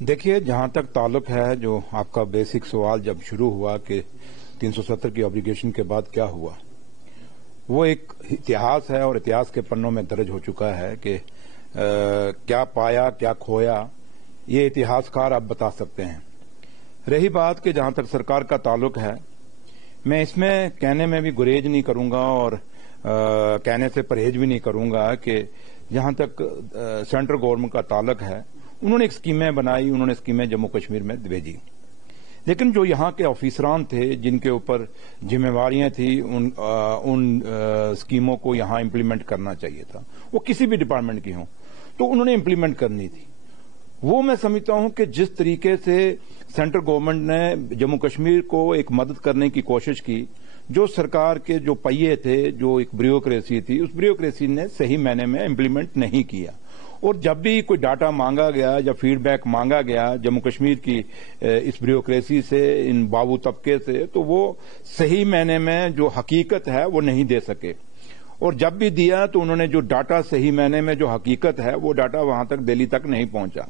देखिए, जहां तक ताल्लुक है जो आपका बेसिक सवाल जब शुरू हुआ कि 370 की ऑब्लिगेशन के बाद क्या हुआ, वो एक इतिहास है और इतिहास के पन्नों में दर्ज हो चुका है कि क्या पाया क्या खोया, ये इतिहासकार आप बता सकते हैं। रही बात कि जहां तक सरकार का ताल्लुक है, मैं इसमें कहने में भी गुरेज नहीं करूंगा और कहने से परहेज भी नहीं करूंगा कि जहां तक सेंट्रल गवर्नमेंट का ताल्लुक है, उन्होंने एक स्कीमें बनाई, उन्होंने स्कीमें जम्मू कश्मीर में भेजी, लेकिन जो यहाँ के ऑफिसरान थे जिनके ऊपर जिम्मेवारियां थी उन स्कीमों को यहाँ इम्प्लीमेंट करना चाहिए था, वो किसी भी डिपार्टमेंट की हों, तो उन्होंने इम्प्लीमेंट करनी थी। वो मैं समझता हूं कि जिस तरीके से सेंट्रल गवर्नमेंट ने जम्मू कश्मीर को एक मदद करने की कोशिश की, जो सरकार के जो पहिए थे, जो एक ब्यूरोक्रेसी थी, उस ब्यूरोक्रेसी ने सही मायने में इम्प्लीमेंट नहीं किया। और जब भी कोई डाटा मांगा गया या फीडबैक मांगा गया जम्मू कश्मीर की इस ब्यूरोक्रेसी से, इन बाबू तबके से, तो वो सही मायने में जो हकीकत है वो नहीं दे सके। और जब भी दिया तो उन्होंने जो डाटा सही मायने में जो हकीकत है वो डाटा वहां तक दिल्ली तक नहीं पहुंचा।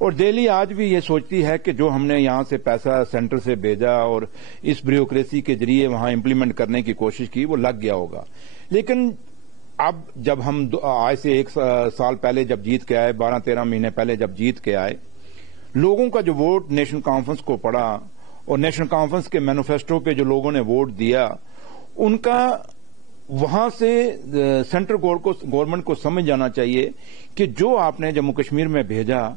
और दिल्ली आज भी ये सोचती है कि जो हमने यहां से पैसा सेंटर से भेजा और इस ब्यूरोक्रेसी के जरिए वहां इम्प्लीमेंट करने की कोशिश की, वो लग गया होगा। लेकिन अब जब हम आज से एक साल पहले जब जीत के आए, 12-13 महीने पहले जब जीत के आए, लोगों का जो वोट नेशनल कॉन्फ्रेंस को पड़ा और नेशनल कॉन्फ्रेंस के मैनिफेस्टो पे जो लोगों ने वोट दिया, उनका वहां से सेंट्रल गवर्नमेंट को समझ जाना चाहिए कि जो आपने जम्मू कश्मीर में भेजा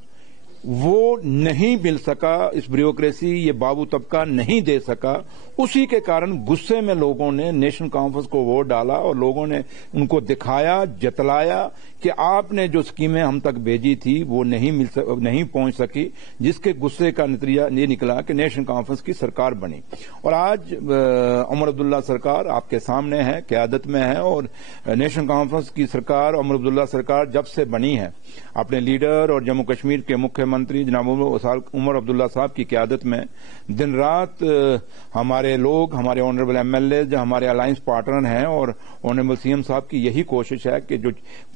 वो नहीं मिल सका, इस ब्यूरोक्रेसी ये बाबू तबका नहीं दे सका। उसी के कारण गुस्से में लोगों ने नेशनल कॉन्फ्रेंस को वोट डाला और लोगों ने उनको दिखाया, जतलाया कि आपने जो स्कीमें हम तक भेजी थी वो नहीं पहुंच सकी, जिसके गुस्से का नतीजा ये निकला कि नेशनल कॉन्फ्रेंस की सरकार बनी। और आज उमर अब्दुल्ला सरकार आपके सामने है, क़यादत में है, और नेशनल कॉन्फ्रेंस की सरकार, उमर अब्दुल्ला सरकार जब से बनी है, अपने लीडर और जम्मू कश्मीर के मुख्यमंत्री जनाब उमर अब्दुल्ला साहब की क़यादत में दिन रात हमारे लोग, हमारे ऑनरेबल एमएलए, जो हमारे अलायंस पार्टनर हैं, और ऑनरेबल सीएम साहब की यही कोशिश है कि जो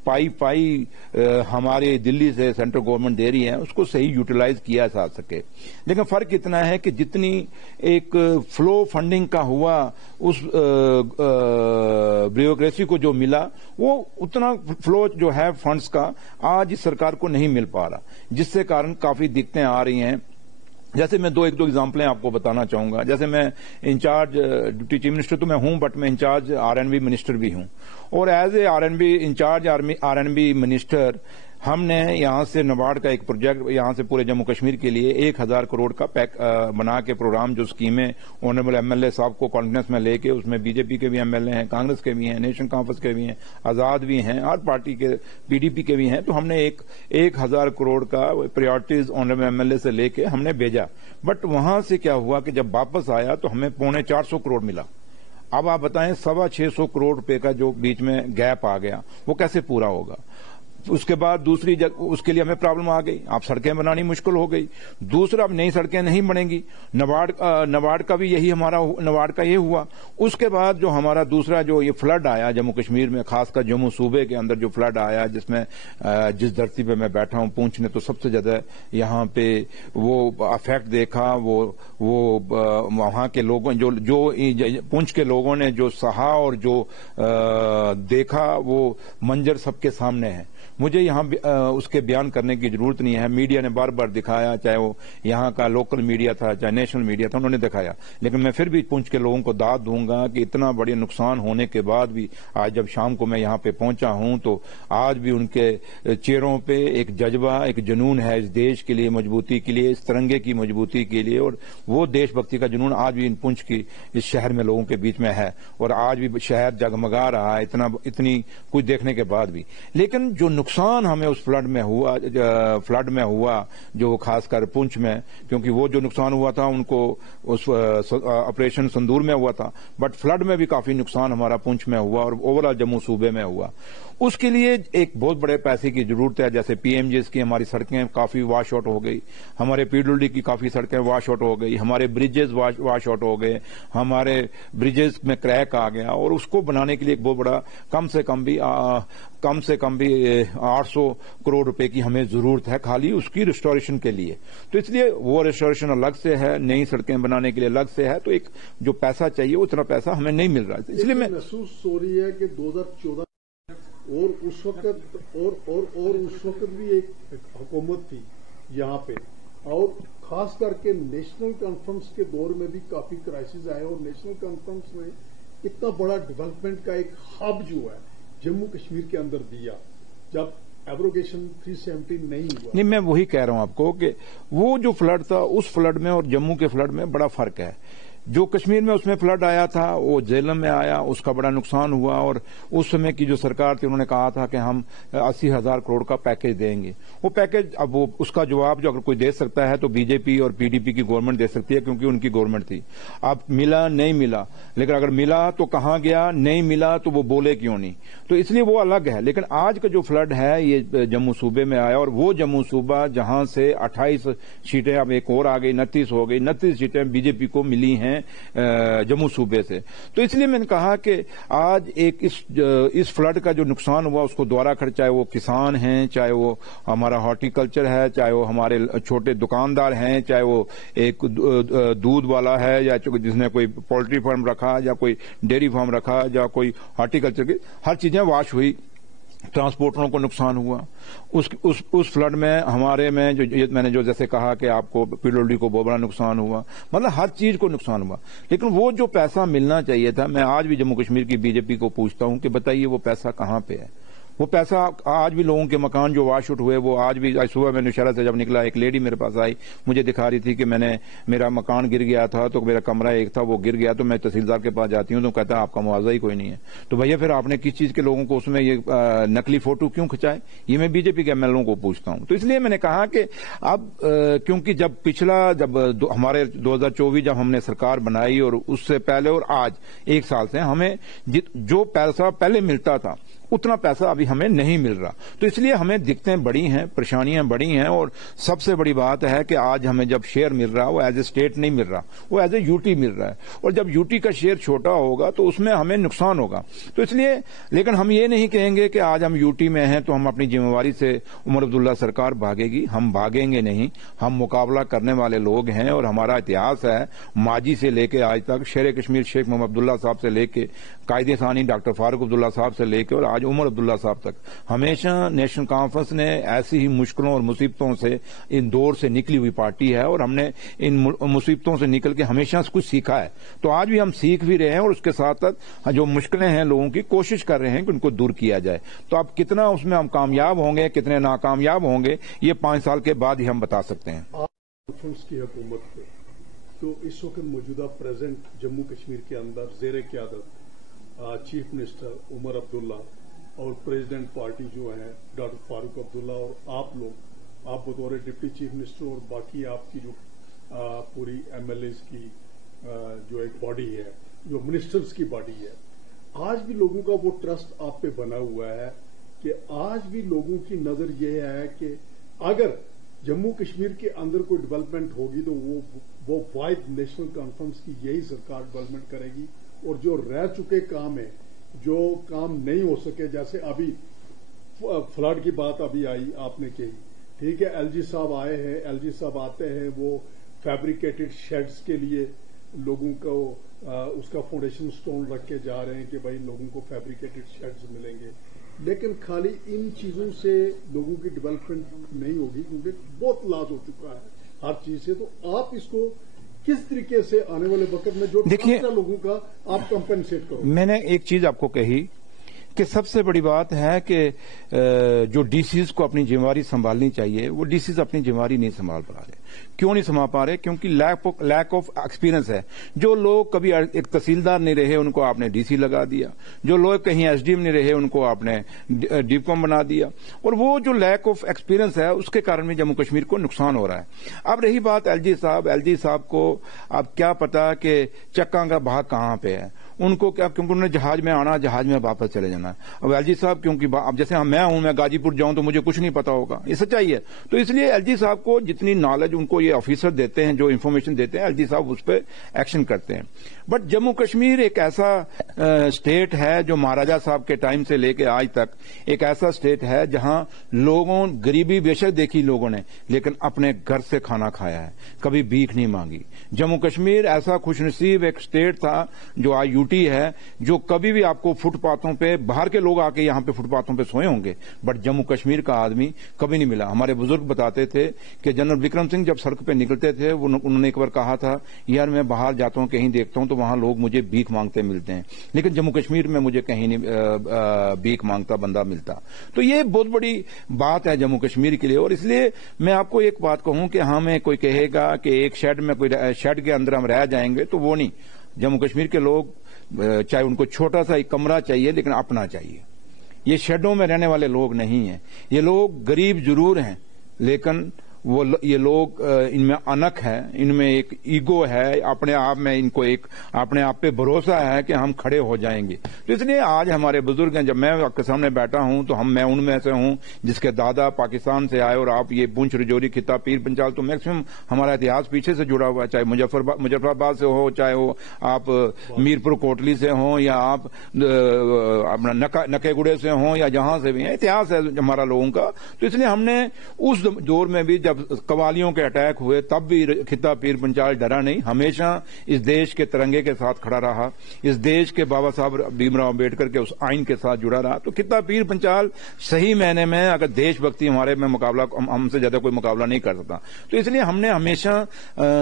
पाई हमारे दिल्ली से सेंट्रल गवर्नमेंट दे रही है उसको सही यूटिलाइज किया जा सके। लेकिन फर्क इतना है कि जितनी एक फ्लो फंडिंग का हुआ, उस ब्यूरोक्रेसी को जो मिला, वो उतना फ्लो जो है फंड्स का आज इस सरकार को नहीं मिल पा रहा, जिससे कारण काफी दिक्कतें आ रही हैं। जैसे मैं एक दो एग्जाम्पलें आपको बताना चाहूंगा। जैसे मैं इंचार्ज डिप्टी चीफ मिनिस्टर तो मैं हूं, बट मैं इंचार्ज आरएनबी मिनिस्टर भी हूं, और as a RNB incharge RNB minister हमने यहां से नाबार्ड का एक प्रोजेक्ट यहां से पूरे जम्मू कश्मीर के लिए 1000 करोड़ का पैक बना के प्रोग्राम, जो स्कीमें ऑनरेबल एमएलए साहब को कॉन्फ्रेंस में लेके, उसमें बीजेपी के भी एमएलए हैं, कांग्रेस के भी हैं, नेशनल कॉन्फ्रेंस के भी हैं, आजाद भी हैं, हर पार्टी के, पीडीपी के भी हैं, तो हमने 1000 करोड़ का प्रायोरिटीज ऑनरेबल एमएलए से लेके हमने भेजा। बट वहां से क्या हुआ कि जब वापस आया तो हमें 450 करोड़ मिला। अब आप बताएं, 625 करोड़ रुपए का जो बीच में गैप आ गया, वो कैसे पूरा होगा। उसके बाद दूसरी उसके लिए हमें प्रॉब्लम आ गई, आप सड़कें बनानी मुश्किल हो गई। दूसरा, अब नई सड़कें नहीं बनेंगी, नाबार्ड का भी यही हमारा नाबार्ड का ये हुआ। उसके बाद जो हमारा दूसरा जो ये फ्लड आया जम्मू कश्मीर में, खासकर जम्मू सूबे के अंदर जो फ्लड आया, जिसमें जिस धरती पे मैं बैठा हूं, पुंछ ने तो सबसे ज्यादा यहाँ पे वो अफेक्ट देखा। वो वहां के लोगों जो पुंछ के लोगों ने जो सहा और जो देखा, वो मंजर सबके सामने है। मुझे यहाँ उसके बयान करने की जरूरत नहीं है। मीडिया ने बार बार दिखाया, चाहे वो यहाँ का लोकल मीडिया था, चाहे नेशनल मीडिया था, उन्होंने दिखाया। लेकिन मैं फिर भी पुंछ के लोगों को दाद दूंगा कि इतना बड़े नुकसान होने के बाद भी आज जब शाम को मैं यहाँ पे पहुंचा हूं, तो आज भी उनके चेहरों पे एक जज्बा, एक जुनून है इस देश के लिए मजबूती के लिए, इस तिरंगे की मजबूती के लिए, और वो देशभक्ति का जुनून आज भी इन पुंछ की इस शहर में लोगों के बीच में है। और आज भी शहर जगमगा रहा है इतनी कुछ देखने के बाद भी। लेकिन जो नुकसान हमें उस फ्लड में हुआ जो खासकर पुंछ में, क्योंकि वो जो नुकसान हुआ था उनको उस ऑपरेशन संदूर में हुआ था, बट फ्लड में भी काफी नुकसान हमारा पुंछ में हुआ और ओवरऑल जम्मू सूबे में हुआ। اس کے لیے ایک بہت بڑے پیسے کی ضرورت ہے. جیسے پی ایم جیز کی ہماری سڑکیں کافی واش آؤٹ ہو گئی, ہمارے پی ڈبلیو ڈی کی کافی سڑکیں واش آؤٹ ہو گئی, ہمارے بریجز واش آؤٹ ہو گئے, ہمارے بریجز میں کریک آ گیا, اور اس کو بنانے کے لیے ایک بہت بڑا کم سے کم بھی 800 کروڑ روپے کی ہمیں ضرورت ہے خالی اس کی ریسٹوریشن کے لیے. تو اس لیے وہ ریسٹوریشن الگ سے ہے, نئی سڑکیں بنانے کے لیے الگ سے ہے, تو ایک جو پیسہ چاہیے اتنا پیسہ ہمیں نہیں مل رہا ہے. اس لیے میں محسوس ہو رہی ہے کہ 2014 اور اس وقت بھی ایک حکومت تھی یہاں پہ, اور خاص کر کے نیشنل کانفرنس کے دور میں بھی کافی کرائسس آئے, اور نیشنل کانفرنس میں اتنا بڑا ڈیولپمنٹ کا ایک ہب جو ہے جموں کشمیر کے اندر دیا, جب ایبروگیشن 370 نہیں ہوا. نہیں, میں وہی کہہ رہا ہوں آپ کو کہ وہ جو فلڈ تھا اس فلڈ میں اور جموں کے فلڈ میں بڑا فرق ہے. جو کشمیر میں اس میں فلڈ آیا تھا وہ جہلم میں آیا, اس کا بڑا نقصان ہوا, اور اس سمے کی جو سرکار تھی انہوں نے کہا تھا کہ ہم 80,000 کروڑ کا پیکج دیں گے. وہ پیکج اب وہ اس کا جواب جو اگر کوئی دے سکتا ہے تو بی جے پی اور پی ڈی پی کی گورنمنٹ دے سکتی ہے, کیونکہ ان کی گورنمنٹ تھی. اب ملا نہیں ملا, لیکن اگر ملا تو کہاں گیا, نہیں ملا تو وہ بولے کیوں نہیں. تو اس لیے وہ الگ ہے. لیکن آج کا جو فلڈ ہے یہ جموں صوبے میں آیا, اور وہ جموں صوبہ جہاں سے 28 سیٹیں اب ایک اور آ گئی, 29 ہو گئی, 29 سیٹیں بی جے پی کو ملی ہیں جموں صوبے سے. تو اس لیے میں نے کہا کہ آج ایک اس فلڈ کا جو نقصان ہوا اس کو دوبارہ کر, چاہے وہ کسان ہیں, چاہے وہ ہمارا ہارٹی کلچر ہے, چاہے وہ ہمارے چھوٹے دکاندار ہیں, چاہے وہ ایک دودھ والا ہے, یا جس نے کوئی پولٹری فارم رکھا, یا کوئی ڈیری فارم رکھا, یا کوئی ہارٹی کلچر کی, ہر چیزیں واش ہوئی. ٹرانسپورٹروں کو نقصان ہوا اس فلڈ میں. ہمارے میں میں نے جو جیسے کہا کہ آپ کو پی ڈبلیو ڈی کو بہت بڑا نقصان ہوا, مطلب ہر چیز کو نقصان ہوا. لیکن وہ جو پیسہ ملنا چاہیے تھا, میں آج بھی جموں کشمیر کی بی جے پی کو پوچھتا ہوں کہ بتائیے وہ پیسہ کہاں پہ ہے. وہ پیسہ آج بھی لوگوں کے مکان جو واش آؤٹ ہوئے, وہ آج بھی. آج صبح میں نوشہرہ سے جب نکلا ایک لیڈی میرے پاس آئی, مجھے دکھا رہی تھی کہ میرا مکان گر گیا تھا, تو میرا کمرہ ایک تھا وہ گر گیا, تو میں تحصیلدار کے پاس جاتی ہوں تو کہتا ہے آپ کا معاوضہ ہی کوئی نہیں ہے. تو بھیا پھر آپ نے کس چیز کے لوگوں کو اس میں یہ نقلی فوٹو کیوں کھنچائے؟ یہ میں بی جے پی کے ایم ایل اے کو پوچھتا ہوں. تو اس لیے میں نے کہا کہ اب کیونکہ جب ہمارے 2024 جب ہم نے سرکار بنائی, اور اس سے پہلے اور آج 1 سال سے ہمیں جو پیسہ پہلے ملتا تھا اتنا پیسہ ابھی ہمیں نہیں مل رہا. تو اس لیے ہمیں دقتیں بڑی ہیں, پریشانیاں بڑی ہیں, اور سب سے بڑی بات ہے کہ آج ہمیں جب شیئر مل رہا وہ ایز اے اسٹیٹ نہیں مل رہا, وہ ایز اے یو ٹی مل رہا ہے, اور جب یو ٹی کا شیئر چھوٹا ہوگا تو اس میں ہمیں نقصان ہوگا. تو اس لیے لیکن ہم یہ نہیں کہیں گے کہ آج ہم یو ٹی میں ہیں تو ہم اپنی ذمہ داری سے عمر عبداللہ سرکار بھاگے گی. ہم بھاگیں گے نہیں, ہم مقابلہ کرنے والے لوگ ہیں, اور ہمارا اتہاس ہے ماجی سے لے کے آج تک, شیر کشمیر شیخ محمد عبداللہ صاحب سے لے کے قائد ثانی ڈاکٹر فاروق عبداللہ صاحب سے لے کے اور آج عمر عبداللہ صاحب تک, ہمیشہ نیشنل کانفرنس نے ایسی ہی مشکلوں اور مصیبتوں سے ان دور سے نکلی ہوئی پارٹی ہے, اور ہم نے ان مصیبتوں سے نکل کے ہمیشہ کچھ سیکھا ہے. تو آج بھی ہم سیکھ بھی رہے ہیں, اور اس کے ساتھ ساتھ جو مشکلیں ہیں لوگوں کی کوشش کر رہے ہیں کہ ان کو دور کیا جائے. تو اب کتنا اس میں ہم کامیاب ہوں گے, کتنے ناکامیاب ہوں گے, یہ 5 سال کے بعد ہی ہم بتا سکتے ہیں. کانفرنس کی حکومت پہ تو اس وقت موجودہ پریزنٹ جموں کشمیر کے اندر زیر قیادت چیف منسٹر عمر عبداللہ اور پریزیڈنٹ پارٹی جو ہے ڈاکٹر فاروق عبداللہ, اور آپ بطور ڈپٹی چیف منسٹر, اور باقی آپ کی جو پوری ایم ایل ایز کی جو ایک باڈی ہے, جو منسٹرز کی باڈی ہے, آج بھی لوگوں کا وہ ٹرسٹ آپ پہ بنا ہوا ہے کہ آج بھی لوگوں کی نظر یہ ہے کہ اگر جموں کشمیر کے اندر کوئی ڈیولپمنٹ ہوگی تو وہ واحد نیشنل کانفرنس کی یہی سرکار ڈیولپمنٹ کرے گی. اور جو رہ چکے کام ہیں, جو کام نہیں ہو سکے, جیسے ابھی فلڈ کی بات ابھی آئی آپ نے کہی, ٹھیک ہے, ایل جی صاحب آئے ہیں, ایل جی صاحب آتے ہیں, وہ فیبریکیٹڈ شیڈز کے لیے لوگوں کو اس کا فاؤنڈیشن سٹون رکھ کے جا رہے ہیں کہ بھائی لوگوں کو فیبریکیٹڈ شیڈز ملیں گے. لیکن خالی ان چیزوں سے لوگوں کی ڈیولپمنٹ نہیں ہوگی, کیونکہ بہت لاس ہو چکا ہے ہر چیز سے. تو آپ اس کو کس طریقے سے آنے والے وقت میں جو لوگوں کا آپ کمپنسیٹ کرو؟ میں نے ایک چیز آپ کو کہی کہ سب سے بڑی بات ہے کہ جو ڈی سیز کو اپنی ذمہ داری سنبھالنی چاہیے, وہ ڈی سیز اپنی ذمہ داری نہیں سنبھال پا رہے. क्यों नहीं समा पा रहे? क्योंकि लैक ऑफ एक्सपीरियंस है। जो लोग कभी एक तहसीलदार नहीं रहे उनको आपने डीसी लगा दिया, जो लोग कहीं एसडीएम नहीं रहे उनको आपने डीपकॉम बना दिया, और वो जो लैक ऑफ एक्सपीरियंस है उसके कारण भी जम्मू कश्मीर को नुकसान हो रहा है। अब रही बात एलजी साहब को अब क्या पता कि चक्का का भाग कहां पे है, उनको क्या, क्योंकि उन्होंने जहाज में आना, जहाज में वापस चले जाना। अब एलजी साहब क्योंकि अब जैसे मैं गाजीपुर जाऊं तो मुझे कुछ नहीं पता होगा, ये सच्चाई है। तो इसलिए एलजी साहब को जितनी नॉलेज उनको ये ऑफिसर देते हैं, जो इंफॉर्मेशन देते हैं, एलजी साहब उस पर एक्शन करते हैं। बट जम्मू कश्मीर एक ऐसा स्टेट है जो महाराजा साहब के टाइम से लेकर आज तक एक ऐसा स्टेट है जहां लोगों गरीबी बेशक देखी लोगों ने, लेकिन अपने घर से खाना खाया है, कभी भीख नहीं मांगी। जम्मू कश्मीर ऐसा खुशनसीब एक स्टेट था जो आज यूटी है, जो कभी भी आपको फुटपाथों पे, बाहर के लोग आके यहां पे फुटपाथों पे सोए होंगे, बट जम्मू कश्मीर का आदमी कभी नहीं मिला। हमारे बुजुर्ग बताते थे कि जनरल विक्रम सिंह जब सड़क पे निकलते थे, उन्होंने एक बार कहा था, यार मैं बाहर जाता हूं, कहीं देखता हूं तो वहां लोग मुझे भीख मांगते मिलते हैं, लेकिन जम्मू कश्मीर में मुझे कहीं नहीं भीख मांगता बंदा मिलता। तो ये बहुत बड़ी बात है जम्मू कश्मीर के लिए। और इसलिए मैं आपको एक बात कहूं कि हमें कोई कहेगा कि एक शेड के अंदर हम रह जाएंगे, तो वो नहीं। जम्मू कश्मीर के लोग चाहे उनको छोटा सा एक कमरा चाहिए, लेकिन अपना चाहिए। ये शेडों में रहने वाले लोग नहीं हैं। ये लोग गरीब जरूर हैं, लेकिन ये लोग इनमें अनक है, इनमें एक ईगो है, अपने आप में इनको एक अपने आप पे भरोसा है कि हम खड़े हो जाएंगे। तो इसलिए आज हमारे बुजुर्ग हैं, जब मैं आपके सामने बैठा हूं तो मैं उनमें से हूं जिसके दादा पाकिस्तान से आए, और आप ये पुंछ, रजौरी, खिता, पीर पंचाल, तो मैक्सिमम हमारा इतिहास पीछे से जुड़ा हुआ है, चाहे मुजफ्फराबाद से हो, चाहे हो आप मीरपुर कोटली से हो, या आप अपना नकेगुड़े से हो, या जहां से भी है, इतिहास है हमारा लोगों का। तो इसलिए हमने उस दौर में भी जब कवालियों के अटैक हुए तब भी खिता पीर पंचाल डरा नहीं, हमेशा इस देश के तिरंगे के साथ खड़ा रहा, इस देश के बाबा साहब भीमराव अम्बेडकर के उस आइन के साथ जुड़ा रहा। तो खिता पीर पंचाल सही मायने में अगर देशभक्ति हमारे में मुकाबला, हमसे ज्यादा कोई मुकाबला नहीं कर सकता। तो इसलिए हमने हमेशा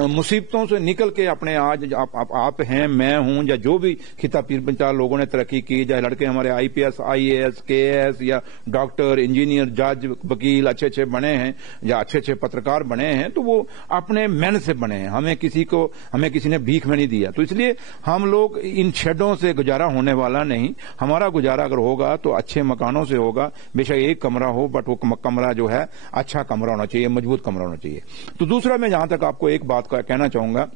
मुसीबतों से निकल के अपने आज आप हैं, मैं हूं, या जो भी खिता पीर पंचाल लोगों ने तरक्की की, चाहे लड़के हमारे आईपीएस, आईएएस, केएएस या डॉक्टर, इंजीनियर, जज, वकील अच्छे बने हैं, या अच्छे पत्रकार बने हैं, तो वो अपने मेहनत से बने हैं। हमें किसी ने भीख में नहीं दिया। तो इसलिए हम लोग इन शेडों से गुजारा होने वाला नहीं। हमारा गुजारा अगर होगा तो अच्छे मकानों से होगा, बेशक एक कमरा हो, बट वो कमरा जो है अच्छा कमरा होना चाहिए, मजबूत कमरा होना चाहिए। तो दूसरा, मैं जहां तक आपको एक बात कहना चाहूंगा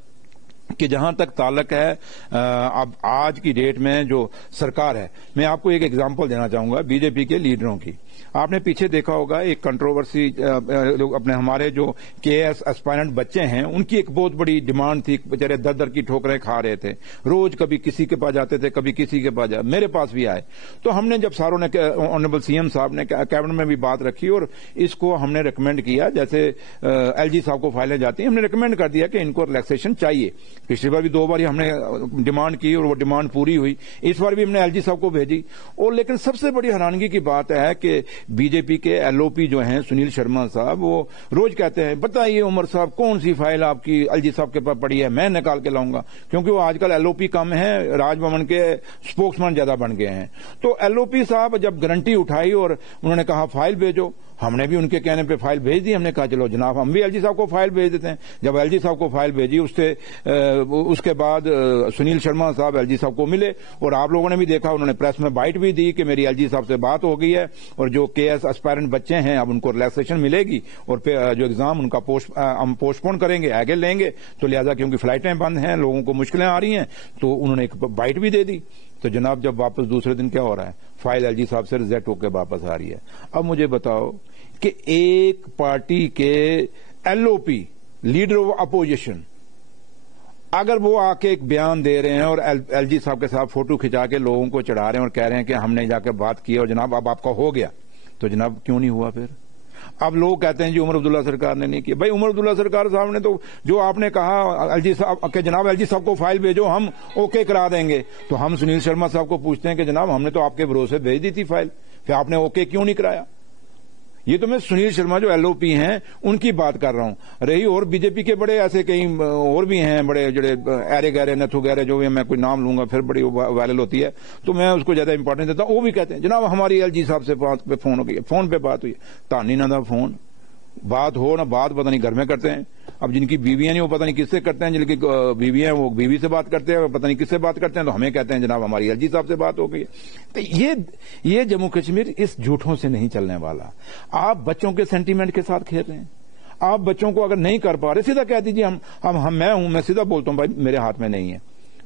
कि जहां तक ताल्लुक है अब आज की डेट में जो सरकार है, मैं आपको एक एग्जांपल देना चाहूंगा बीजेपी के लीडरों की। आपने पीछे देखा होगा एक कंट्रोवर्सी, अपने हमारे जो केएएस एस्पायरेंट बच्चे हैं उनकी एक बहुत बड़ी डिमांड थी, बेचारे दर दर की ठोकरें खा रहे थे, रोज कभी किसी के पास जाते थे, कभी किसी के पास मेरे पास भी आए। तो हमने जब सारों ने, ऑनरेबल सीएम साहब ने कैबिनेट में भी बात रखी और इसको हमने रिकमेंड किया, जैसे एलजी साहब को फाइलें जाती हैं, हमने रिकमेंड कर दिया कि इनको रिलैक्सेशन चाहिए। पिछली बार भी 2 बार हमने डिमांड की और वो डिमांड पूरी हुई, इस बार भी हमने एलजी साहब को भेजी। और लेकिन सबसे बड़ी हैरानगी की बात है कि बीजेपी के एलओपी जो हैं सुनील शर्मा साहब, वो रोज कहते हैं, बताइए उमर साहब कौन सी फाइल आपकी एलजी साहब के पास पड़ी है, मैं निकाल के लाऊंगा, क्योंकि वो आजकल एलओपी कम है, राजभवन के स्पोक्समैन ज्यादा बन गए हैं। तो एलओपी साहब जब गारंटी उठाई और उन्होंने कहा फाइल भेजो, हमने भी उनके कहने पे फाइल भेज दी। हमने कहा चलो जनाब हम भी एलजी साहब को फाइल भेज देते हैं। जब एलजी साहब को फाइल भेजी, उसके बाद सुनील शर्मा साहब एलजी साहब को मिले और आप लोगों ने भी देखा, उन्होंने प्रेस में बाइट भी दी कि मेरी एलजी साहब से बात हो गई है और जो केएस एस्पायरेंट बच्चे हैं अब उनको रिलैक्सेशन मिलेगी और जो एग्जाम उनका हम पोस्टपोन करेंगे, आगे लेंगे, तो लिहाजा क्योंकि फ्लाइटें बंद हैं, लोगों को मुश्किलें आ रही हैं, तो उन्होंने एक बाइट भी दे दी। तो जनाब जब वापस दूसरे दिन क्या हो रहा है, फाइल एलजी साहब से रिजेक्ट होकर वापस आ रही है। अब मुझे बताओ कि एक पार्टी के एलओपी, लीडर ऑफ अपोजिशन, अगर वो आके एक बयान दे रहे हैं और एलजी साहब के साथ फोटो खिंचा के लोगों को चढ़ा रहे हैं और कह रहे हैं कि हमने जाकर बात की और जनाब अब आपका हो गया, तो जनाब क्यों नहीं हुआ? फिर अब लोग कहते हैं जी उमर अब्दुल्ला सरकार ने नहीं किया। भाई उमर अब्दुल्ला सरकार साहब ने तो जो आपने कहा एलजी साहब के, जनाब एलजी साहब को फाइल भेजो हम ओके करा देंगे, तो हम सुनील शर्मा साहब को पूछते हैं कि जनाब हमने तो आपके भरोसे भेज दी थी फाइल, फिर आपने ओके क्यों नहीं कराया? ये तो मैं सुनील शर्मा जो एलओपी हैं उनकी बात कर रहा हूं। रही और बीजेपी के बड़े ऐसे कई और भी हैं, बड़े जड़े ऐरे गहरे नथु गहरे, जो भी मैं कोई नाम लूंगा फिर बड़ी वायरल होती है, तो मैं उसको ज्यादा इंपॉर्टेंस देता हूं। वो भी कहते हैं जनाब हमारी एलजी साहब से बात पे फोन हो गई, फोन पे बात हुई, तानी ना फोन बात हो ना बात पता नहीं घर में करते हैं। اب جن کی بیویاں نہیں وہ پتہ نہیں کس سے کرتے ہیں، جن کی بیویاں وہ بیوی سے بات کرتے ہیں، پتہ نہیں کس سے بات کرتے ہیں، تو ہمیں کہتے ہیں جناب ہماری LG صاحب سے بات ہو گئی. تو یہ جموں کشمیر اس جھوٹوں سے نہیں چلنے والا. آپ بچوں کے سینٹیمنٹ کے ساتھ کھیل رہے ہیں. آپ بچوں کو اگر نہیں کر پا رہے سیدھا کہہ دیجیے میں سیدھا بولتا ہوں بھائی میرے ہاتھ میں نہیں ہے.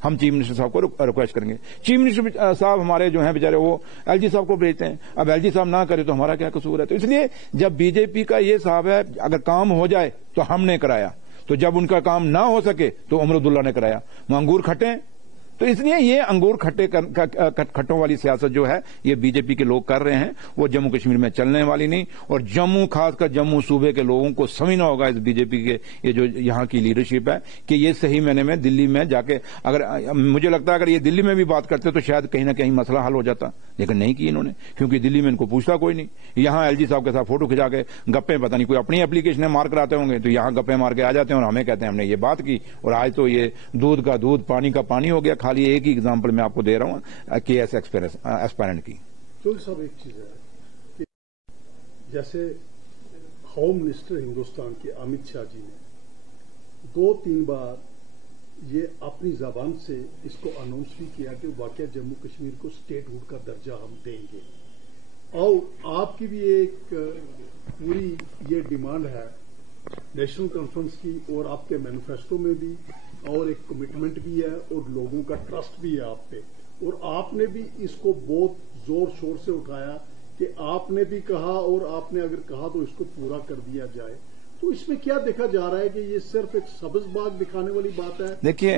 ہم چیف منسٹر صاحب کو ریکویسٹ کریں گے. چیف منسٹر صاحب ہمارے جو ہیں بیچارے وہ LG صاحب کو بھیجتے ہیں. اب LG صاحب نہ کرے تو ہمارا کیا قصور ہے؟ تو اس لیے جب BJP کا یہ صاحب ہے اگر کام ہو جائے تو ہم نے کرایا، تو جب ان کا کام نہ ہو سکے تو عمر عبداللہ نے کرایا. وہ انگور کھٹے. تو اس لیے یہ انگور کھٹوں والی سیاست جو ہے یہ BJP کے لوگ کر رہے ہیں، وہ جموں کشمیر میں چلنے والی نہیں. اور جموں خاص کر جموں صوبے کے لوگوں کو سمجھنا ہوگا اس BJP کے یہ جو یہاں کی لیڈرشپ ہے کہ یہ صحیح معنی میں دلی میں جا کے اگر مجھے لگتا ہے اگر یہ دلی میں بھی بات کرتے تو شاید کہیں نہ کہیں مسئلہ حل ہو جاتا، لیکن نہیں کی انہوں نے، کیونکہ دلی میں ان کو پوچھتا کوئی نہیں. یہاں LG صاحب کے ساتھ فوٹو کھچا کے گپے پتہ نہیں کوئی اپنی اپلیکیشنیں مار کراتے ہوں گے، تو یہاں گپے مار کے آ جاتے ہیں اور ہمیں کہتے ہیں ہم نے یہ بات کی. اور آج تو یہ دودھ کا دودھ پانی کا پانی ہو گیا. خالی ایک ہی ایگزامپل میں آپ کو دے رہا ہوں KS ایسپائرنٹ کی. چودھری صاحب ایک چیز ہے کہ جیسے ہوم منسٹر ہندوستان کے امت شاہ جی نے 2-3 بار یہ اپنی زبان سے اس کو اناؤنس بھی کیا کہ واقعہ جموں کشمیر کو اسٹیٹ ہوڈ کا درجہ ہم دیں گے، اور آپ کی بھی ایک پوری یہ ڈیمانڈ ہے نیشنل کانفرنس کی اور آپ کے مینیفیسٹو میں بھی، اور ایک کمٹمنٹ بھی ہے اور لوگوں کا ٹرسٹ بھی ہے آپ پہ، اور آپ نے بھی اس کو بہت زور شور سے اٹھایا کہ آپ نے بھی کہا اور آپ نے اگر کہا تو اس کو پورا کر دیا جائے. تو اس میں کیا دیکھا جا رہا ہے کہ یہ صرف ایک سبز باغ دکھانے والی بات ہے دیکھیے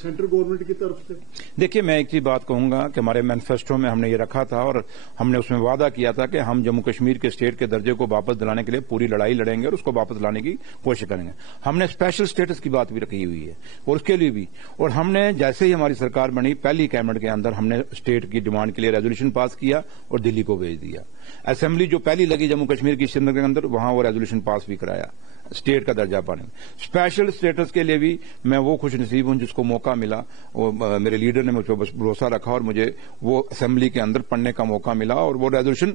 سینٹرل گورنمنٹ کی طرف سے؟ دیکھیے میں ایک چیز بات کہوں گا کہ ہمارے مینیفیسٹو میں ہم نے یہ رکھا تھا اور ہم نے اس میں وعدہ کیا تھا کہ ہم جموں کشمیر کے اسٹیٹ کے درجے کو واپس دلانے کے لیے پوری لڑائی لڑیں گے اور اس کو واپس لانے کی کوشش کریں گے. ہم نے اسپیشل اسٹیٹس کی بات بھی رکھی ہوئی ہے اور اس کے لیے بھی، اور ہم نے جیسے ہی ہماری سرکار بنی پہلی کیبنٹ کے اندر ہم نے اسٹیٹ کی ڈیمانڈ کے لیے ریزولوشن پاس کیا اور دلی کو بھیج دیا. اسمبلی جو پہلی لگی جموں کشمیر کی سری نگر کے اندر وہاں وہ ریزولوشن پاس بھی کرایا اسٹیٹ کا درجہ پانے. اسپیشل اسٹیٹس کے لیے بھی میں وہ خوش نصیب ہوں جس کو موقع ملا، میرے لیڈر نے مجھ پر بھروسہ رکھا اور مجھے وہ اسمبلی کے اندر پڑھنے کا موقع ملا اور وہ ریزولوشن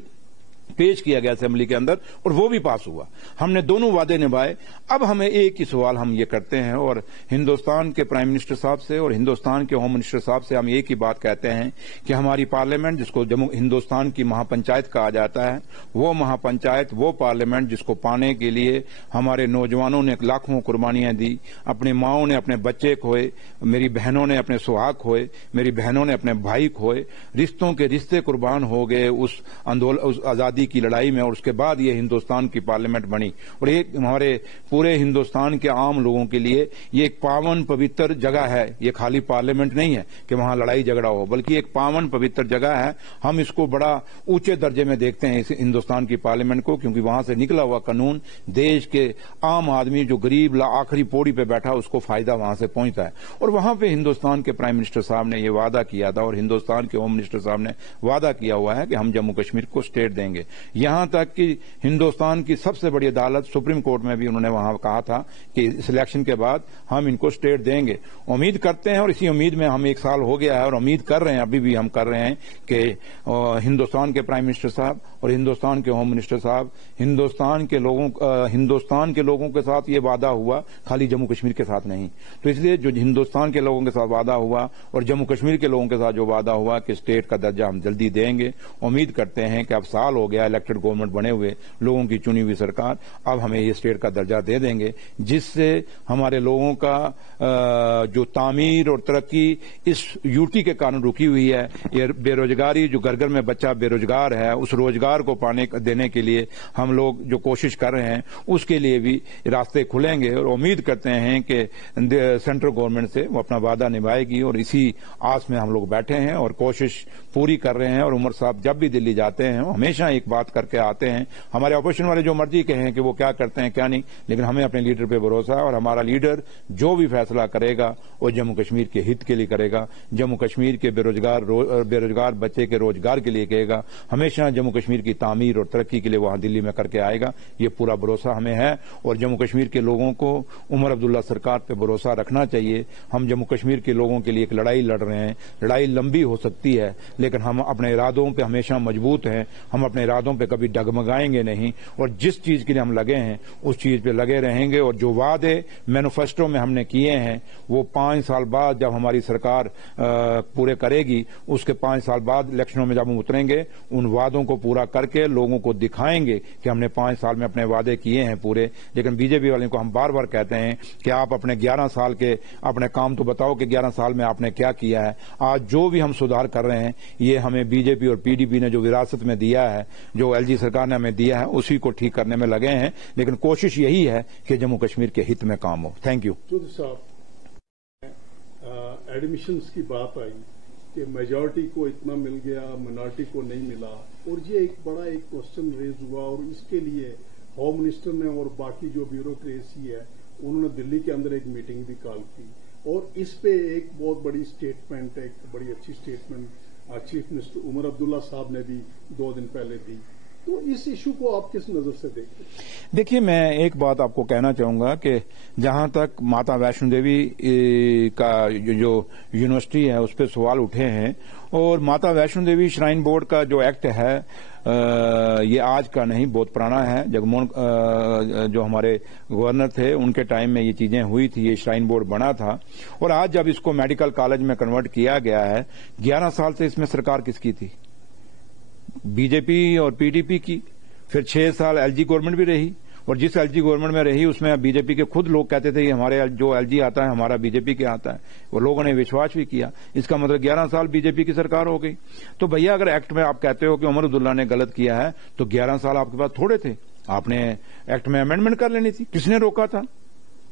پیش کیا گیا اسمبلی کے اندر اور وہ بھی پاس ہوا. ہم نے دونوں وعدے نبھائے. اب ہمیں ایک ہی سوال ہم یہ کرتے ہیں اور ہندوستان کے پرائم منسٹر صاحب سے اور ہندوستان کے ہوم منسٹر صاحب سے ہم ایک ہی بات کہتے ہیں کہ ہماری پارلیمنٹ جس کو ہندوستان کی مہا پنچایت کہا جاتا ہے، وہ مہا پنچایت وہ پارلیمنٹ جس کو پانے کے لیے ہمارے نوجوانوں نے لاکھوں قربانیاں دی، اپنے ماؤں نے اپنے بچے کھوئے، میری بہنوں نے اپنے سہاگ کھوئے، میری بہنوں نے اپنے بھائی کھوئے، رشتوں کے رشتے قربان ہو گئے اس آزادی کی لڑائی میں، اور اس کے بعد یہ ہندوستان کی پارلیمنٹ بنی. اور یہ ہمارے پورے ہندوستان کے عام لوگوں کے لیے یہ ایک پاون پوتر جگہ ہے. یہ خالی پارلیمنٹ نہیں ہے کہ وہاں لڑائی جھگڑا ہو، بلکہ ایک پاون پوتر جگہ ہے. ہم اس کو بڑا اونچے درجے میں دیکھتے ہیں اس ہندوستان کی پارلیمنٹ کو، کیونکہ وہاں سے نکلا ہوا قانون دیش کے عام آدمی جو غریب آخری پوڑی پہ بیٹھا اس کو فائدہ وہاں سے پہنچتا ہے. اور وہاں پہ ہندوستان کے پرائم منسٹر صاحب نے یہ وعدہ کیا تھا اور ہندوستان کے ہوم منسٹر صاحب نے وعدہ کیا ہوا ہے کہ ہم جموں کشمیر کو اسٹیٹ دیں گے. یہاں تک کہ ہندوستان کی سب سے بڑی عدالت سپریم کورٹ میں بھی انہوں نے وہاں کہا تھا کہ اس الیکشن کے بعد ہم ان کو اسٹیٹ دیں گے. امید کرتے ہیں اور اسی امید میں ہم 1 سال ہو گیا ہے اور امید کر رہے ہیں، ابھی بھی ہم کر رہے ہیں کہ ہندوستان کے پرائم منسٹر صاحب اور ہندوستان کے ہوم منسٹر صاحب ہندوستان کے لوگوں کے ساتھ یہ وعدہ ہوا، خالی جموں کشمیر کے ساتھ نہیں. تو اس لیے جو ہندوستان کے لوگوں کے ساتھ وعدہ ہوا اور جموں کشمیر کے لوگوں کے ساتھ جو وعدہ ہوا کہ اسٹیٹ کا درجہ ہم جلدی دیں گے. امید کرتے ہیں کہ اب سال ہو گیا الیکٹڈ گورنمنٹ بنے ہوئے، لوگوں کی چنی ہوئی سرکار، اب ہمیں یہ اسٹیٹ کا درجہ دے دیں گے، جس سے ہمارے لوگوں کا جو تعمیر اور ترقی اس یوٹی کے کارن رکی ہوئی ہے، یہ بے روزگاری جو گھر گھر میں بچہ بے روزگار ہے، اس روزگار کو دینے کے لیے ہم لوگ جو کوشش کر رہے ہیں اس کے لیے بھی راستے کھلیں گے. اور امید کرتے ہیں کہ سینٹرل گورنمنٹ سے وہ اپنا وعدہ نبھائے گی اور اسی آس میں ہم لوگ بیٹھے ہیں اور کوشش پوری کر رہے ہیں. اور عمر صاحب جب بھی دلی جاتے ہیں ہمیشہ ایک بات کر کے آتے ہیں. ہمارے اپوزیشن والے جو مرضی کہیں کہ وہ کیا کرتے ہیں کیا نہیں، لیکن ہمیں اپنے لیڈر پہ بھروسہ ہے اور ہمارا لیڈر جو بھی فیصلہ کرے گا وہ جموں کشمیر کے ہت کے لیے کرے گا، جموں کشمیر کے بے روزگار بچے کے روزگار کے لیے کہے گا. ہمیشہ جموں کشمیر की तामीर और तरक्की के लिए वहां दिल्ली में करके आएगा, ये पूरा भरोसा हमें है। और जम्मू कश्मीर के लोगों को उमर अब्दुल्ला सरकार पे भरोसा रखना चाहिए। हम जम्मू कश्मीर के लोगों के लिए एक लड़ाई लड़ रहे हैं, लड़ाई लंबी हो सकती है, लेकिन हम अपने इरादों पे हमेशा मजबूत हैं, हम अपने इरादों पे कभी डगमगाएंगे नहीं, और जिस चीज के लिए हम लगे हैं उस चीज पे लगे रहेंगे। और जो वादे मैनिफेस्टो में हमने किए हैं वो 5 साल बाद जब हमारी सरकार पूरे करेगी, उसके 5 साल बाद इलेक्शनों में जब हम उतरेंगे, उन वादों को पूरा करके लोगों को दिखाएंगे कि हमने 5 साल में अपने वादे किए हैं पूरे। लेकिन बीजेपी वाले को हम बार बार कहते हैं कि आप अपने 11 साल के अपने काम तो बताओ कि 11 साल में आपने क्या किया है। आज जो भी हम सुधार कर रहे हैं ये हमें बीजेपी और पीडीपी ने जो विरासत में दिया है, जो एलजी सरकार ने हमें दिया है, उसी को ठीक करने में लगे हैं। लेकिन कोशिश यही है कि जम्मू कश्मीर के हित में काम हो। Thank you. चौधरी साहब, एडमिशंस की बात आई कि मेजॉरिटी को इतना मिल गया, माइनॉरिटी को नहीं मिला, और ये एक बड़ा एक क्वेश्चन रेज हुआ, और इसके लिए होम मिनिस्टर ने और बाकी जो ब्यूरोक्रेसी है उन्होंने दिल्ली के अंदर एक मीटिंग भी कॉल की, और इस पे एक बहुत बड़ी स्टेटमेंट, एक बड़ी अच्छी statement chief minister Omar Abdullah साहब ने भी 2 दिन पहले दी। तो इस इशू को आप किस नजर से देखते हैं? देखिए, मैं एक बात आपको कहना चाहूंगा कि जहां तक माता वैष्णो देवी का जो यूनिवर्सिटी है उस पर सवाल उठे हैं, और माता वैष्णो देवी श्राइन बोर्ड का जो एक्ट है ये आज का नहीं, बहुत पुराना है। जगमोहन जो हमारे गवर्नर थे उनके टाइम में ये चीजें हुई थी, ये श्राइन बोर्ड बना था। और आज जब इसको मेडिकल कॉलेज में कन्वर्ट किया गया है, 11 साल से इसमें सरकार किसकी थी? बीजेपी और पीडीपी की। फिर 6 साल एलजी गवर्नमेंट भी रही, और जिस एलजी गवर्नमेंट में रही उसमें बीजेपी के खुद लोग कहते थे कि हमारे जो एलजी आता है हमारा बीजेपी के आता है, वो लोगों ने विश्वास भी किया। इसका मतलब 11 साल बीजेपी की सरकार हो गई। तो भैया, अगर एक्ट में आप कहते हो कि उमर अब्दुल्ला ने गलत किया है तो 11 साल आपके पास थोड़े थे, आपने एक्ट में अमेंडमेंट कर लेनी थी। किसने रोका था?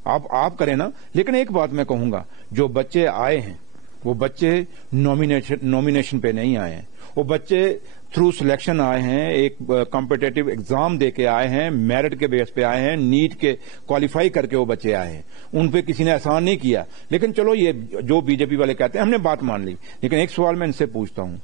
आप करें ना। लेकिन एक बात मैं कहूंगा, जो बच्चे आए हैं वो बच्चे नॉमिनेशन पे नहीं आए हैं, वो बच्चे थ्रू सिलेक्शन आए हैं, एक कॉम्पिटिटिव एग्जाम दे के आए हैं, मेरिट के बेस पे आए हैं, नीट के क्वालिफाई करके वो बच्चे आए हैं। उन पे किसी ने एहसान नहीं किया। लेकिन चलो, ये जो बीजेपी वाले कहते हैं हमने बात मान ली, लेकिन एक सवाल मैं इनसे पूछता हूं,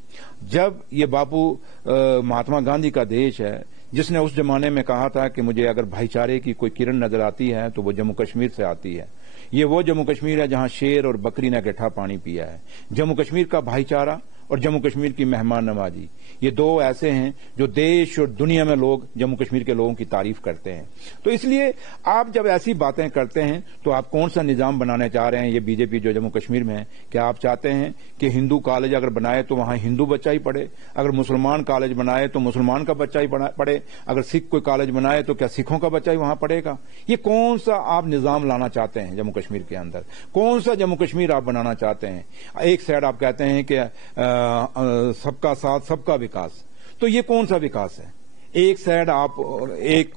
जब ये बापू महात्मा गांधी का देश है, जिसने उस जमाने में कहा था कि मुझे अगर भाईचारे की कोई किरण नजर आती है तो वो जम्मू कश्मीर से आती है, ये वो जम्मू कश्मीर है जहां शेर और बकरी ने गड्ढा पानी पिया है। जम्मू कश्मीर का भाईचारा और जम्मू कश्मीर की मेहमान नवाजी, ये दो ऐसे हैं जो देश और दुनिया में लोग जम्मू कश्मीर के लोगों की तारीफ करते हैं। तो इसलिए आप जब ऐसी बातें करते हैं तो आप कौन सा निजाम बनाने चाह रहे हैं? ये बीजेपी जो जम्मू कश्मीर में है, क्या आप चाहते हैं कि हिंदू कॉलेज अगर बनाए तो वहां हिंदू बच्चा ही पढ़े, अगर मुसलमान कॉलेज बनाए तो मुसलमान का बच्चा ही पढ़े, अगर सिख कोई कॉलेज बनाए तो क्या सिखों का बच्चा ही वहां पढ़ेगा? ये कौन सा आप निजाम लाना चाहते हैं जम्मू कश्मीर के अंदर? कौन सा जम्मू कश्मीर आप बनाना चाहते हैं? एक साइड आप कहते हैं कि सबका साथ सबका विकास, तो ये कौन सा विकास है? एक साइड आप एक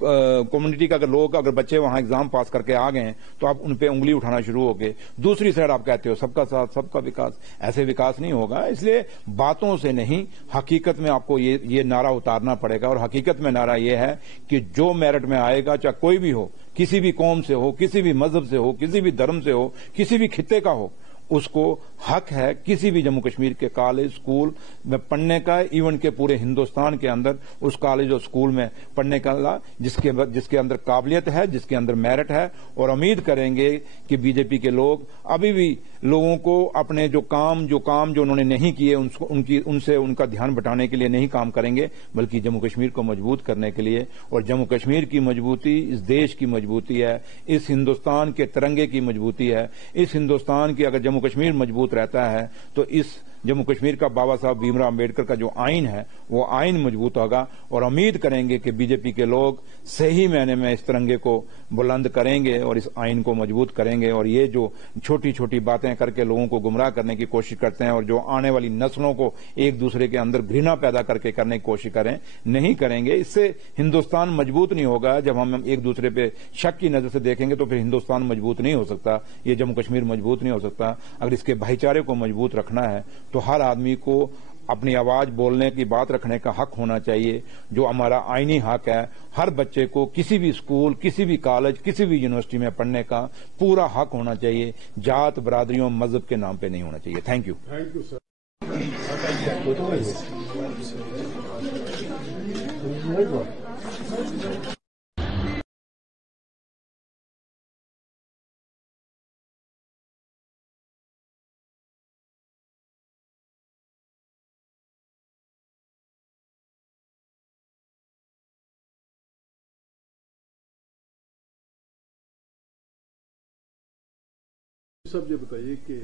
कम्युनिटी का अगर बच्चे वहां एग्जाम पास करके आ गए तो आप उन पे उंगली उठाना शुरू हो गए, दूसरी साइड आप कहते हो सबका साथ सबका विकास। ऐसे विकास नहीं होगा। इसलिए बातों से नहीं, हकीकत में आपको ये नारा उतारना पड़ेगा। और हकीकत में नारा ये है कि जो मेरिट में आएगा, चाहे कोई भी हो, किसी भी कौम से हो, किसी भी मजहब से हो, किसी भी धर्म से हो, किसी भी खित्ते का हो, उसको हक है किसी भी जम्मू कश्मीर के कॉलेज स्कूल में पढ़ने का, इवन के पूरे हिंदुस्तान के अंदर उस कॉलेज और स्कूल में पढ़ने का जिसके अंदर काबिलियत है, जिसके अंदर मेरिट है। और उम्मीद करेंगे कि बीजेपी के लोग अभी भी लोगों को अपने जो काम जो उन्होंने नहीं किए उनसे उनका ध्यान बटाने के लिए नहीं काम करेंगे, बल्कि जम्मू कश्मीर को मजबूत करने के लिए। और जम्मू कश्मीर की मजबूती इस देश की मजबूती है, इस हिंदुस्तान के तिरंगे की मजबूती है। इस हिंदुस्तान की अगर जम्मू कश्मीर मजबूत रहता है तो इस जम्मू कश्मीर का बाबा साहब भीमराव अम्बेडकर का जो आइन है वो आइन मजबूत होगा। और उम्मीद करेंगे कि बीजेपी के लोग सही मायने में इस तिरंगे को बुलंद करेंगे और इस आइन को मजबूत करेंगे। और ये जो छोटी छोटी बातें करके लोगों को गुमराह करने की कोशिश करते हैं और जो आने वाली नस्लों को एक दूसरे के अंदर घृणा पैदा करके करने की कोशिश नहीं करेंगे। इससे हिंदुस्तान मजबूत नहीं होगा। जब हम एक दूसरे पे शक की नजर से देखेंगे तो फिर हिंदुस्तान मजबूत नहीं हो सकता, ये जम्मू कश्मीर मजबूत नहीं हो सकता। अगर इसके भाईचारे को मजबूत रखना है तो हर आदमी को अपनी आवाज बोलने की, बात रखने का हक होना चाहिए, जो हमारा आईनी हक है। हर बच्चे को किसी भी स्कूल, किसी भी कॉलेज, किसी भी यूनिवर्सिटी में पढ़ने का पूरा हक होना चाहिए। जात, बरादरियों, मजहब के नाम पे नहीं होना चाहिए। Thank you. Thank you sir. सब ये बताइए कि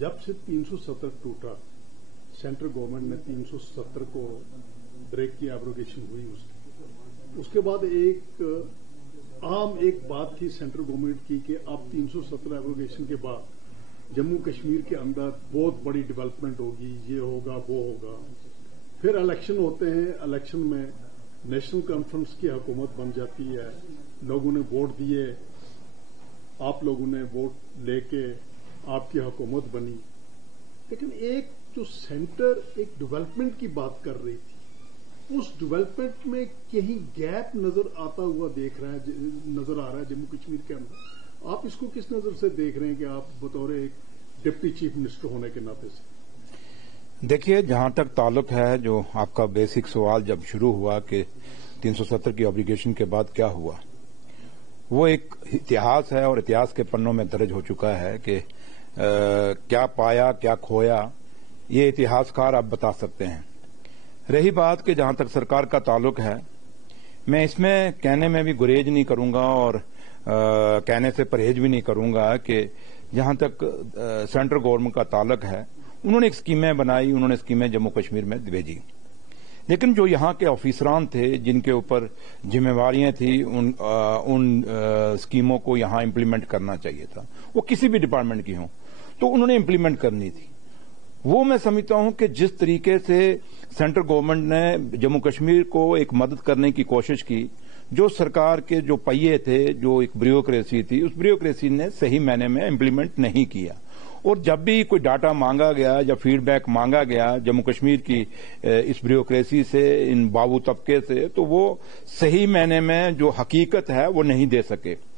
जब से 370 टूटा, सेंट्रल गवर्नमेंट ने 370 को ब्रेक की, एब्रोगेशन हुई उसके बाद एक बात थी सेंट्रल गवर्नमेंट की कि अब 370 एब्रोगेशन के बाद जम्मू कश्मीर के अंदर बहुत बड़ी डेवलपमेंट होगी, ये होगा वो होगा। फिर इलेक्शन होते हैं, इलेक्शन में नेशनल कॉन्फ्रेंस की हुकूमत बन जाती है, लोगों ने वोट दिए, आप लोगों ने वोट लेके आपकी हुकूमत बनी। लेकिन एक जो सेंटर एक डेवलपमेंट की बात कर रही थी, उस डेवलपमेंट में कहीं गैप नजर आ रहा है जम्मू कश्मीर के अंदर। आप इसको किस नजर से देख रहे हैं कि आप बतौर एक डिप्टी चीफ मिनिस्टर होने के नाते से? देखिए, जहां तक ताल्लुक है जो आपका बेसिक सवाल जब शुरू हुआ कि 370 की ऑब्लिगेशन के बाद क्या हुआ, वो एक इतिहास है और इतिहास के पन्नों में दर्ज हो चुका है कि क्या पाया क्या खोया, ये इतिहासकार आप बता सकते हैं। रही बात कि जहां तक सरकार का ताल्लुक है, मैं इसमें कहने में भी गुरेज नहीं करूंगा और कहने से परहेज भी नहीं करूंगा कि जहां तक सेंट्रल गवर्नमेंट का ताल्लुक है, उन्होंने एक स्कीमें बनाई, उन्होंने स्कीमें जम्मू कश्मीर में भेजी, लेकिन जो यहां के ऑफिसरान थे जिनके ऊपर जिम्मेवारियां थी उन स्कीमों को यहां इम्प्लीमेंट करना चाहिए था, वो किसी भी डिपार्टमेंट की हों, तो उन्होंने इम्प्लीमेंट करनी थी। वो मैं समझता हूं कि जिस तरीके से सेंट्रल गवर्नमेंट ने जम्मू कश्मीर को एक मदद करने की कोशिश की, जो सरकार के जो पहिए थे, जो एक ब्यूरोक्रेसी थी, उस ब्यूरोक्रेसी ने सही मायने में इम्प्लीमेंट नहीं किया। और जब भी कोई डाटा मांगा गया या फीडबैक मांगा गया जम्मू कश्मीर की इस ब्यूरोक्रेसी से, इन बाबू तबके से, तो वो सही मायने में जो हकीकत है वो नहीं दे सके।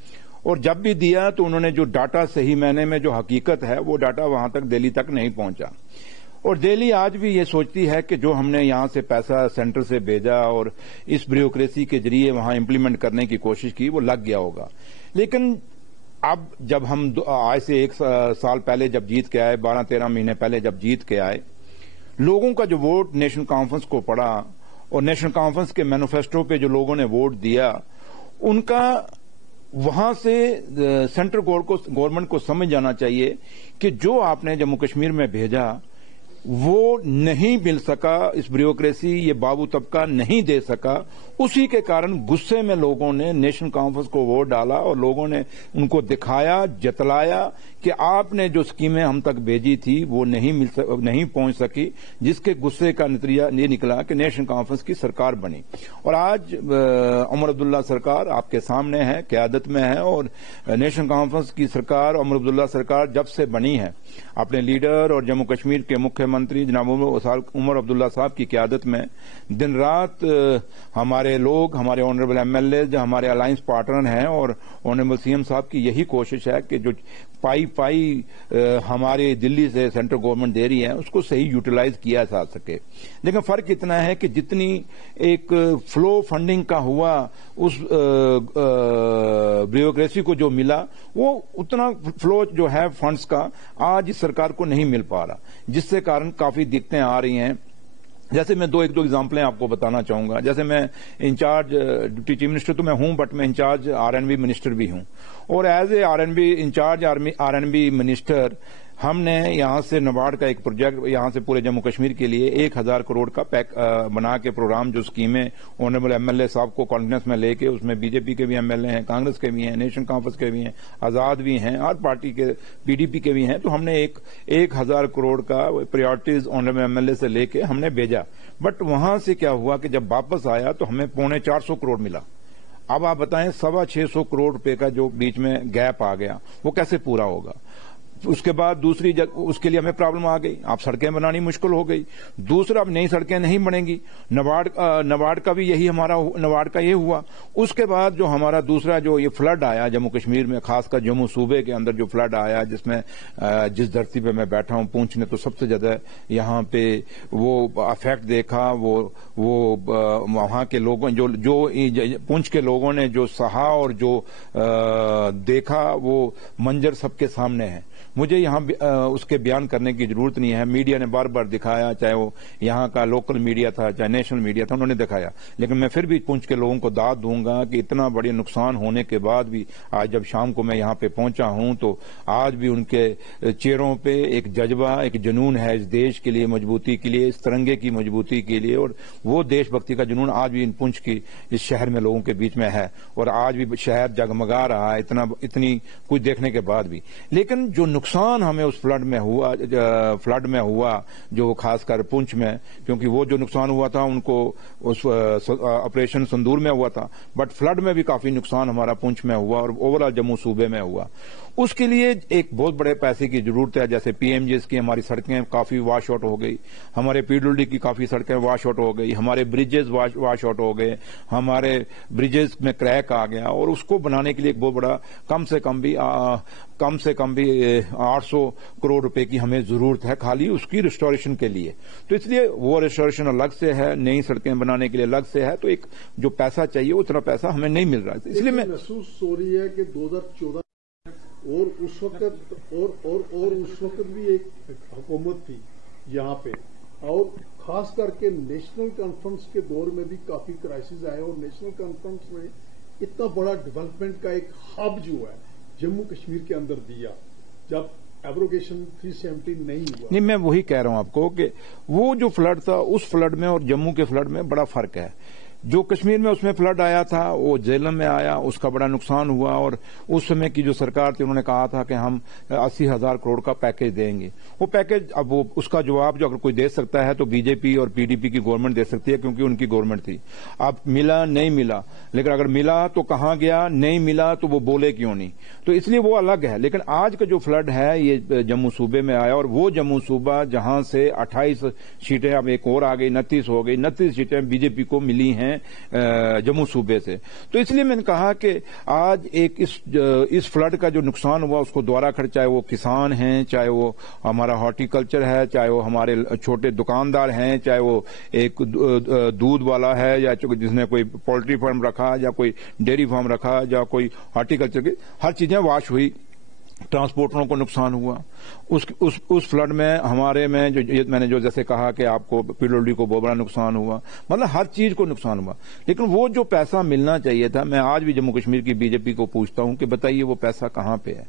और जब भी दिया तो उन्होंने जो डाटा सही मायने में जो हकीकत है वो डाटा वहां तक दिल्ली तक नहीं पहुंचा। और दिल्ली आज भी ये सोचती है कि जो हमने यहां से पैसा सेंटर से भेजा और इस ब्यूरोक्रेसी के जरिए वहां इम्प्लीमेंट करने की कोशिश की, वो लग गया होगा। लेकिन अब जब हम आज से एक साल पहले जब जीत के आए, 12-13 महीने पहले जब जीत के आए, लोगों का जो वोट नेशनल कॉन्फ्रेंस को पड़ा और नेशनल कॉन्फ्रेंस के मैनिफेस्टो पे जो लोगों ने वोट दिया, उनका वहां से सेंट्रल गवर्नमेंट को समझ जाना चाहिए कि जो आपने जम्मू कश्मीर में भेजा वो नहीं मिल सका, इस ब्यूरोक्रेसी ये बाबू तबका नहीं दे सका। उसी के कारण गुस्से में लोगों ने नेशनल कॉन्फ्रेंस को वोट डाला और लोगों ने उनको दिखाया, जतलाया कि आपने जो स्कीमें हम तक भेजी थी वो नहीं पहुंच सकी, जिसके गुस्से का नतीजा ये निकला कि नेशनल कॉन्फ्रेंस की सरकार बनी। और आज उमर अब्दुल्ला सरकार आपके सामने है, क़यादत में है, और नेशनल कॉन्फ्रेंस की सरकार, उमर अब्दुल्ला सरकार जब से बनी है, अपने लीडर और जम्मू कश्मीर के मुख्यमंत्री जनाब उमर अब्दुल्ला साहब की क़यादत में दिन रात हमारे लोग, हमारे ऑनरेबल एमएलए, जो हमारे अलायंस पार्टनर हैं, और ऑनरेबल सीएम साहब की यही कोशिश है कि जो पाई हमारे दिल्ली से सेंट्रल गवर्नमेंट दे रही है उसको सही यूटिलाइज किया जा सके। लेकिन फर्क इतना है कि जितनी एक फ्लो फंडिंग का हुआ, उस ब्यूरोक्रेसी को जो मिला, वो उतना फ्लो जो है फंड्स का आज इस सरकार को नहीं मिल पा रहा, जिससे कारण काफी दिक्कतें आ रही हैं। जैसे मैं एक दो एग्जाम्पलें आपको बताना चाहूंगा। जैसे मैं इंचार्ज डिप्टी चीफ मिनिस्टर तो मैं हूं, बट मैं इंचार्ज आरएनबी मिनिस्टर भी हूं, और as a RNB incharge RNB minister हमने यहां से नाबार्ड का एक प्रोजेक्ट यहां से पूरे जम्मू कश्मीर के लिए 1000 करोड़ का पैक बना के प्रोग्राम, जो स्कीमें ऑनरेबल एमएलए साहब को कॉन्फिडेंस में लेके, उसमें बीजेपी के भी एमएलए हैं, कांग्रेस के भी हैं, नेशनल कॉन्फ्रेंस के भी हैं, आजाद भी हैं, हर पार्टी के, पीडीपी के भी हैं, तो हमने 1000 करोड़ का प्रायोरिटीज ऑनरेबल एमएलए से लेके हमने भेजा। बट वहां से क्या हुआ कि जब वापस आया तो हमें 450 करोड़ मिला। अब आप बताएं, 625 करोड़ रुपए का जो बीच में गैप आ गया, वो कैसे पूरा होगा? اس کے بعد دوسری اس کے لیے ہمیں پرابلم آ گئی، اب سڑکیں بنانی مشکل ہو گئی، دوسرا اب نئی سڑکیں نہیں بنیں گی، نبارڈ کا بھی یہی نبارڈ کا یہ ہوا۔ اس کے بعد جو ہمارا دوسرا جو یہ فلڈ آیا جموں کشمیر میں، خاص کر جموں صوبے کے اندر جو فلڈ آیا، جس دھرتی پہ میں بیٹھا ہوں پونچھ نے تو سب سے زیادہ یہاں پہ وہ افیکٹ دیکھا، وہ وہاں کے لوگوں جو پونچھ کے لوگوں نے جو سہا اور جو دیکھا وہ منظر سب کے سامنے ہے۔ مجھے یہاں اس کے بیان کرنے کی ضرورت نہیں ہے، میڈیا نے بار بار دکھایا، چاہے وہ یہاں کا لوکل میڈیا تھا چاہے نیشنل میڈیا تھا، انہوں نے دکھایا، لیکن میں پھر بھی پونچھ کے لوگوں کو داد دوں گا کہ اتنا بڑے نقصان ہونے کے بعد بھی آج جب شام کو میں یہاں پہ پہنچا ہوں تو آج بھی ان کے چہروں پہ ایک جذبہ، ایک جنون ہے اس دیش کے لیے مضبوطی کے لیے، اس ترنگے کی مضبوطی کے لیے، اور وہ دیش بھکتی کا جنون آج بھی ان پونچھ کی اس شہر میں لوگوں کے بیچ میں ہے، اور آج بھی شہر جگمگا رہا ہے اتنی کچھ دیکھنے کے بعد بھی۔ لیکن جو نقصان ہمیں اس فلڈ میں ہوا جو خاص کر پونچھ میں، کیونکہ وہ جو نقصان ہوا تھا ان کو اس آپریشن سندور میں ہوا تھا، بٹ فلڈ میں بھی کافی نقصان ہمارا پونچھ میں ہوا اور اوورآل جموں صوبے میں ہوا۔ اس کے لیے ایک بہت بڑے پیسے کی ضرورت ہے، جیسے پی ایم جیز کی ہماری سڑکیں کافی واش آؤٹ ہو گئی، ہمارے پی ڈبلیو ڈی کی کافی سڑکیں واش آؤٹ ہو گئی، ہمارے بریجز واش آؤٹ ہو گئے، ہمارے بریجز میں کریک آ گیا، اور اس کو بنانے کے لیے ایک بہت بڑا کم سے کم بھی 800 کروڑ روپے کی ہمیں ضرورت ہے خالی اس کی ریسٹوریشن کے لیے۔ تو اس لیے وہ ریسٹوریشن الگ سے ہے، نئی سڑکیں بنانے کے لیے الگ سے ہے، تو ایک جو پیسہ چاہیے اتنا پیسہ ہمیں نہیں مل رہا ہے، اس لیے میں محسوس ہو رہی ہے کہ 2014 اور اس وقت بھی ایک حکومت تھی یہاں پہ، اور خاص کر کے نیشنل کانفرنس کے دور میں بھی کافی کرائسس آئے، اور نیشنل کانفرنس میں اتنا بڑا ڈیولپمنٹ کا ایک ہب جو ہے جموں کشمیر کے اندر دیا، جب ایبروگیشن 370 نہیں ہوا۔ نہیں، میں وہی کہہ رہا ہوں آپ کو کہ وہ جو فلڈ تھا اس فلڈ میں اور جموں کے فلڈ میں بڑا فرق ہے۔ جو کشمیر میں اس میں فلڈ آیا تھا وہ جیلم میں آیا، اس کا بڑا نقصان ہوا، اور اس سمے کی جو سرکار تھی انہوں نے کہا تھا کہ ہم 80,000 کروڑ کا پیکج دیں گے۔ وہ پیکج اب اس کا جواب جو اگر کوئی دے سکتا ہے تو بی جے پی اور پی ڈی پی کی گورنمنٹ دے سکتی ہے، کیونکہ ان کی گورنمنٹ تھی۔ اب ملا نہیں ملا، لیکن اگر ملا تو کہاں گیا، نہیں ملا تو وہ بولے کیوں نہیں، تو اس لیے وہ الگ ہے۔ لیکن آج کا جو فلڈ ہے یہ جموں صوبے میں آیا، اور وہ جموں صوبہ جہاں سے 28 سیٹیں اب ایک اور آ گئی، 29 ہو گئی، 29 سیٹیں بی جے پی کو ملی ہیں جموں صوبے سے۔ تو اس لیے میں نے کہا کہ آج ایک اس فلڈ کا جو نقصان ہوا اس کو دوبارہ کر، چاہے وہ کسان ہیں، چاہے وہ ہمارا ہارٹی کلچر ہے، چاہے وہ ہمارے چھوٹے دکاندار ہیں، چاہے وہ ایک دودھ والا ہے، یا جس نے کوئی پولٹری فارم رکھا، یا کوئی ڈیری فارم رکھا، یا کوئی ہارٹی کلچر کی، ہر چیزیں واش ہوئی، ٹرانسپورٹروں کو نقصان ہوا۔ اس فلڈ میں ہمارے میں میں نے جو جیسے کہا کہ آپ کو پی ڈبلیو ڈی کو بہت بڑا نقصان ہوا، مطلب ہر چیز کو نقصان ہوا۔ لیکن وہ جو پیسہ ملنا چاہیے تھا، میں آج بھی جموں کشمیر کی بی جے پی کو پوچھتا ہوں کہ بتائیے وہ پیسہ کہاں پہ ہے؟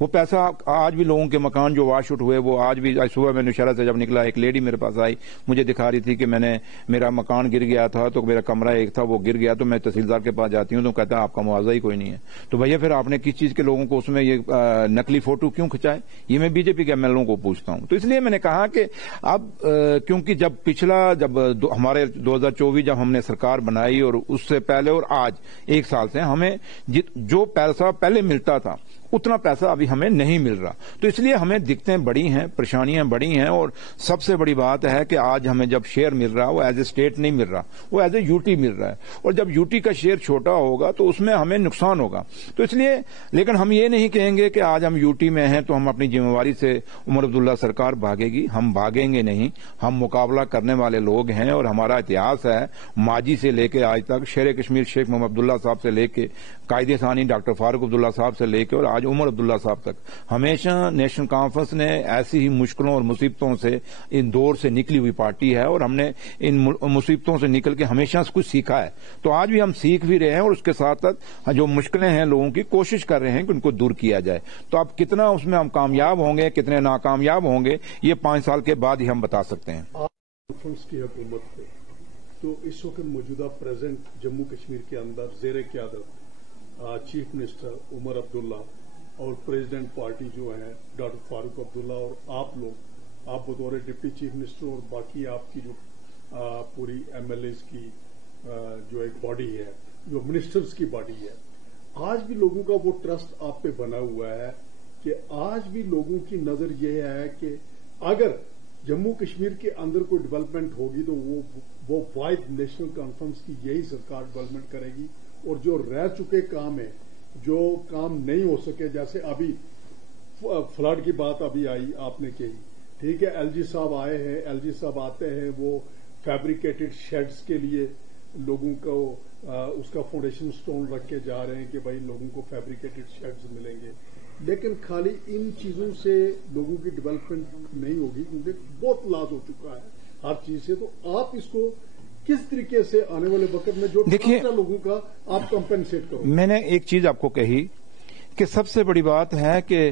وہ پیسہ آج بھی لوگوں کے مکان جو واش آؤٹ ہوئے، وہ آج بھی صبح میں نوشہرہ سے جب نکلا ایک لیڈی میرے پاس آئی، مجھے دکھا رہی تھی کہ میرا مکان گر گیا تھا، تو میرا کمرہ ایک تھا وہ گر گیا، تو میں تحصیلدار کے پاس جاتی ہوں تو کہتا ہے آپ کا معاوضہ ہی کوئی نہیں ہے۔ تو بھیا پھر آپ نے کس چیز کے لوگوں کو اس میں یہ نقلی فوٹو کیوں کھنچائے؟ یہ میں بی جے پی کے ایم ایل اوں کو پوچھتا ہوں۔ تو اس لیے میں نے کہا کہ اب کیونکہ جب ہمارے 2024 جب ہم نے سرکار بنائی، اور اس سے پہلے اور آج 1 سال سے ہمیں جو پیسہ پہلے ملتا تھا اتنا پیسہ ابھی ہمیں نہیں مل رہا، تو اس لیے ہمیں دقتیں بڑی ہیں، پریشانیاں بڑی ہیں، اور سب سے بڑی بات ہے کہ آج ہمیں جب شیئر مل رہا وہ ایز اے اسٹیٹ نہیں مل رہا، وہ ایز اے یو ٹی مل رہا ہے، اور جب یو ٹی کا شیئر چھوٹا ہوگا تو اس میں ہمیں نقصان ہوگا۔ تو اس لیے لیکن ہم یہ نہیں کہیں گے کہ آج ہم یو ٹی میں ہیں تو ہم اپنی ذمہ داری سے عمر عبداللہ سرکار بھاگے گی، ہم بھاگیں گے نہیں، ہم مقابلہ کرنے والے لوگ ہیں، اور ہمارا اتہاس ہے ماضی سے لے کے آج تک، شیر کشمیر شیخ محمد عبداللہ صاحب سے لے کے قائد ثانی ڈاکٹر فاروق عبداللہ صاحب سے لے کے اور آج عمر عبداللہ صاحب تک، ہمیشہ نیشنل کانفرنس نے ایسی ہی مشکلوں اور مصیبتوں سے ان دور سے نکلی ہوئی پارٹی ہے، اور ہم نے ان مصیبتوں سے نکل کے ہمیشہ کچھ سیکھا ہے، تو آج بھی ہم سیکھ بھی رہے ہیں، اور اس کے ساتھ ساتھ جو مشکلیں ہیں لوگوں کی کوشش کر رہے ہیں کہ ان کو دور کیا جائے۔ تو اب کتنا اس میں ہم کامیاب ہوں گے، کتنے ناکامیاب ہوں گے، یہ 5 سال کے بعد ہی ہم بتا سکتے ہیں۔ کانفرنس کی حکومت پہ تو اس وقت موجودہ پریزنٹ جموں کشمیر کے اندر زیر قیادت چیف منسٹر عمر عبداللہ اور پریزیڈنٹ پارٹی جو ہیں ڈاکٹر فاروق عبداللہ، اور آپ بطور ڈپٹی چیف منسٹر، اور باقی آپ کی جو پوری ایم ایل ایز کی جو ایک باڈی ہے، جو منسٹرز کی باڈی ہے، آج بھی لوگوں کا وہ ٹرسٹ آپ پہ بنا ہوا ہے کہ آج بھی لوگوں کی نظر یہ ہے کہ اگر جموں کشمیر کے اندر کوئی ڈیولپمنٹ ہوگی تو وہ واحد نیشنل کانفرنس کی یہی سرکار ڈیولپمنٹ کرے گی، اور جو رہ چکے کام ہیں، جو کام نہیں ہو سکے، جیسے ابھی فلڈ کی بات ابھی آئی آپ نے کہی، ٹھیک ہے، ایل جی صاحب آئے ہیں، ایل جی صاحب آتے ہیں، وہ فیبریکیٹڈ شیڈز کے لیے لوگوں کو اس کا فاؤنڈیشن سٹون رکھ کے جا رہے ہیں کہ بھائی لوگوں کو فیبریکیٹڈ شیڈز ملیں گے، لیکن خالی ان چیزوں سے لوگوں کی ڈیولپمنٹ نہیں ہوگی، کیونکہ بہت لاز ہو چکا ہے ہر چیز سے. تو آپ اس کو کس طریقے سے آنے والے وقت میں جو لوگوں کا آپ کمپنسیٹ کرو؟ میں نے ایک چیز آپ کو کہی کہ سب سے بڑی بات ہے کہ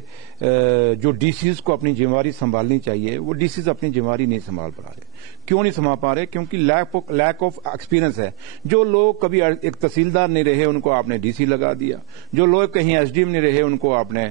جو ڈی سیز کو اپنی ذمہ داری سنبھالنی چاہیے، وہ ڈی سیز اپنی ذمہ داری نہیں سنبھال پا رہے. کیوں نہیں سنبھال پا رہے؟ کیونکہ لیک آف ایکسپیرئنس ہے. جو لوگ کبھی ایک تحصیلدار نہیں رہے ان کو آپ نے ڈی سی لگا دیا، جو لوگ کہیں ایس ڈی ایم نہیں رہے ان کو آپ نے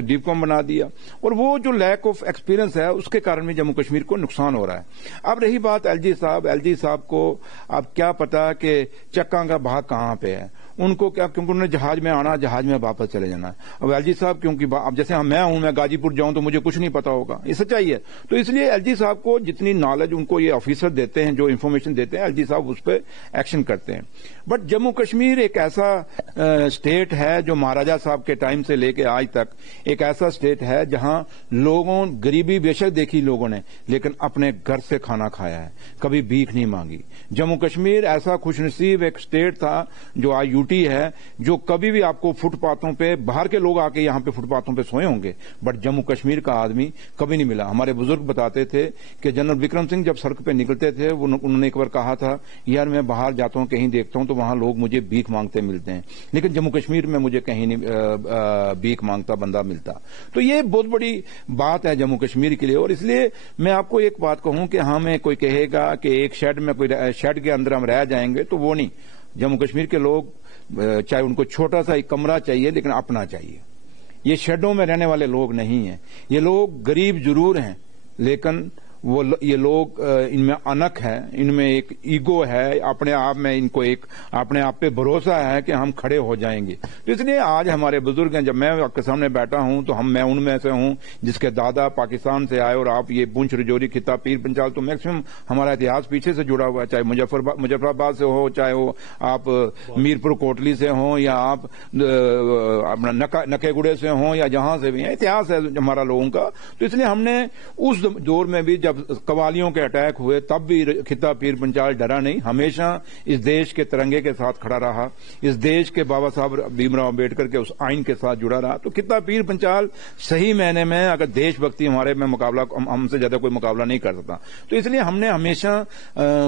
ڈی کام بنا دیا، اور وہ جو لیک آف ایکسپیرئنس ہے اس کے کارن میں جموں کشمیر کو نقصان ہو رہا ہے. اب رہی بات ایل جی صاحب کو اب کیا پتا کہ چکا کا بھاگ کہاں پہ ہے، ان کو کیا، کیونکہ انہوں نے جہاز میں آنا، جہاز میں واپس چلے جانا. اب ایل جی صاحب کیونکہ اب جیسے میں غازی پور جاؤں تو مجھے کچھ نہیں پتا ہوگا، یہ سچائی ہے. تو اس لیے ایل جی صاحب کو جتنی نالج ان کو یہ آفیسر دیتے ہیں، جو انفارمیشن دیتے ہیں، ایل جی صاحب اس پہ ایکشن کرتے ہیں. بٹ جموں کشمیر ایک ایسا اسٹیٹ ہے جو مہاراجا صاحب کے ٹائم سے لے کے آج تک ایک ایسا اسٹیٹ ہے جہاں لوگوں غریبی بے شک دیکھی لوگوں نے، لیکن اپنے گھر سے کھانا کھایا ہے، کبھی بھیک نہیں مانگی. جموں کشمیر ایسا خوش نصیب ایک اسٹیٹ تھا جو آج یو ٹی ہے، جو کبھی بھی آپ کو فٹ پاتھوں پہ باہر کے لوگ آ کے یہاں پہ فٹ پاتھوں پہ سوئے ہوں گے، بٹ جموں کشمیر کا آدمی کبھی نہیں ملا. ہمارے بزرگ بتاتے تھے کہ جنرل وکرم سنگھ جب سڑک پہ نکلتے تھے انہوں نے ایک بار کہا تھا، یار میں باہر جاتا ہوں کہیں دیکھتا ہوں تو وہاں لوگ مجھے بھیک مانگتے ملتے ہیں، لیکن جموں کشمیر میں مجھے کہیں نہیں بھیک مانگتا بندہ ملتا. تو یہ بہت بڑی بات ہے جموں کشمیر کے لیے. اور اس لیے میں آپ کو ایک بات کہوں کہ ہمیں کوئی کہے گا کہ ایک شیڈ میں کوئی شیڈ کے اندر ہم رہ جائیں گے، تو وہ نہیں. جموں کشمیر کے لوگ چاہے ان کو چھوٹا سا ایک کمرہ چاہیے لیکن اپنا چاہیے. یہ شیڈوں میں رہنے والے لوگ نہیں ہیں. یہ لوگ غریب ضرور ہیں لیکن یہ لوگ ان میں انک ہے، ان میں ایک ایگو ہے، اپنے آپ میں ان کو ایک اپنے آپ پہ بھروسہ ہے کہ ہم کھڑے ہو جائیں گے. تو اس لیے آج ہمارے بزرگ ہیں، جب میں آپ کے سامنے بیٹھا ہوں تو میں ان میں سے ہوں جس کے دادا پاکستان سے آئے، اور آپ یہ پونچھ رجوری خطہ پیر پنچال تو میکسیمم ہمارا اتہاس پیچھے سے جڑا ہوا ہے، چاہے مظفر آباد سے ہو، چاہے وہ آپ میرپور کوٹلی سے ہوں، یا آپ نکے گڑے سے ہوں، یا جہاں سے بھی ہیں، اتہاس ہے ہمارا لوگوں کا. تو اس لیے ہم نے اس دور میں بھی جب قوالیوں کے اٹیک ہوئے تب بھی خطہ پیر پنچال ڈرا نہیں، ہمیشہ اس دیش کے ترنگے کے ساتھ کھڑا رہا، اس دیش کے بابا صاحب بھیم راؤ امبیڈکر کے اس آئین کے ساتھ جڑا رہا. تو خطہ پیر پنچال صحیح معنی میں اگر دیش بھکتی ہمارے میں مقابلہ ہم سے زیادہ کوئی مقابلہ نہیں کر سکتا. تو اس لیے ہم نے ہمیشہ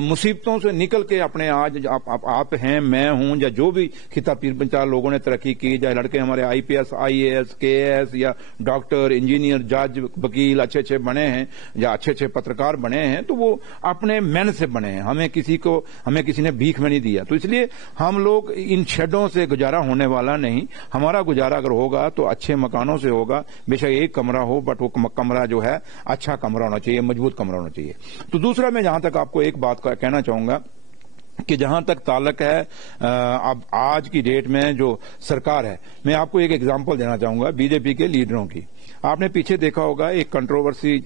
مصیبتوں سے نکل کے اپنے آج آپ ہیں، میں ہوں، یا جو بھی خطہ پیر پنچال لوگوں نے ترقی کی، چاہے لڑکے ہمارے آئی P S, I A S, کے اے ایس، یا ڈاکٹر، انجینئر، جج، وکیل اچھے بنے ہیں، یا اچھے پترکار بنے ہیں، تو وہ اپنے محنت سے بنے ہیں. ہمیں کسی نے بھیک میں نہیں دیا. تو اس لیے ہم لوگ ان شیڈوں سے گزارا ہونے والا نہیں. ہمارا گزارا اگر ہوگا تو اچھے مکانوں سے ہوگا، بے شک ایک کمرہ ہو بٹ وہ کمرہ جو ہے اچھا کمرہ ہونا چاہیے، مضبوط کمرہ ہونا چاہیے. تو دوسرا میں جہاں تک آپ کو ایک بات کہنا چاہوں گا کہ جہاں تک تعلق ہے اب آج کی ڈیٹ میں جو سرکار ہے، میں آپ کو ایک ایگزامپل دینا چاہوں گا بی جے پی کے لیڈروں کی. آپ نے پیچھے دیکھا ہوگا ایک کنٹروورسی،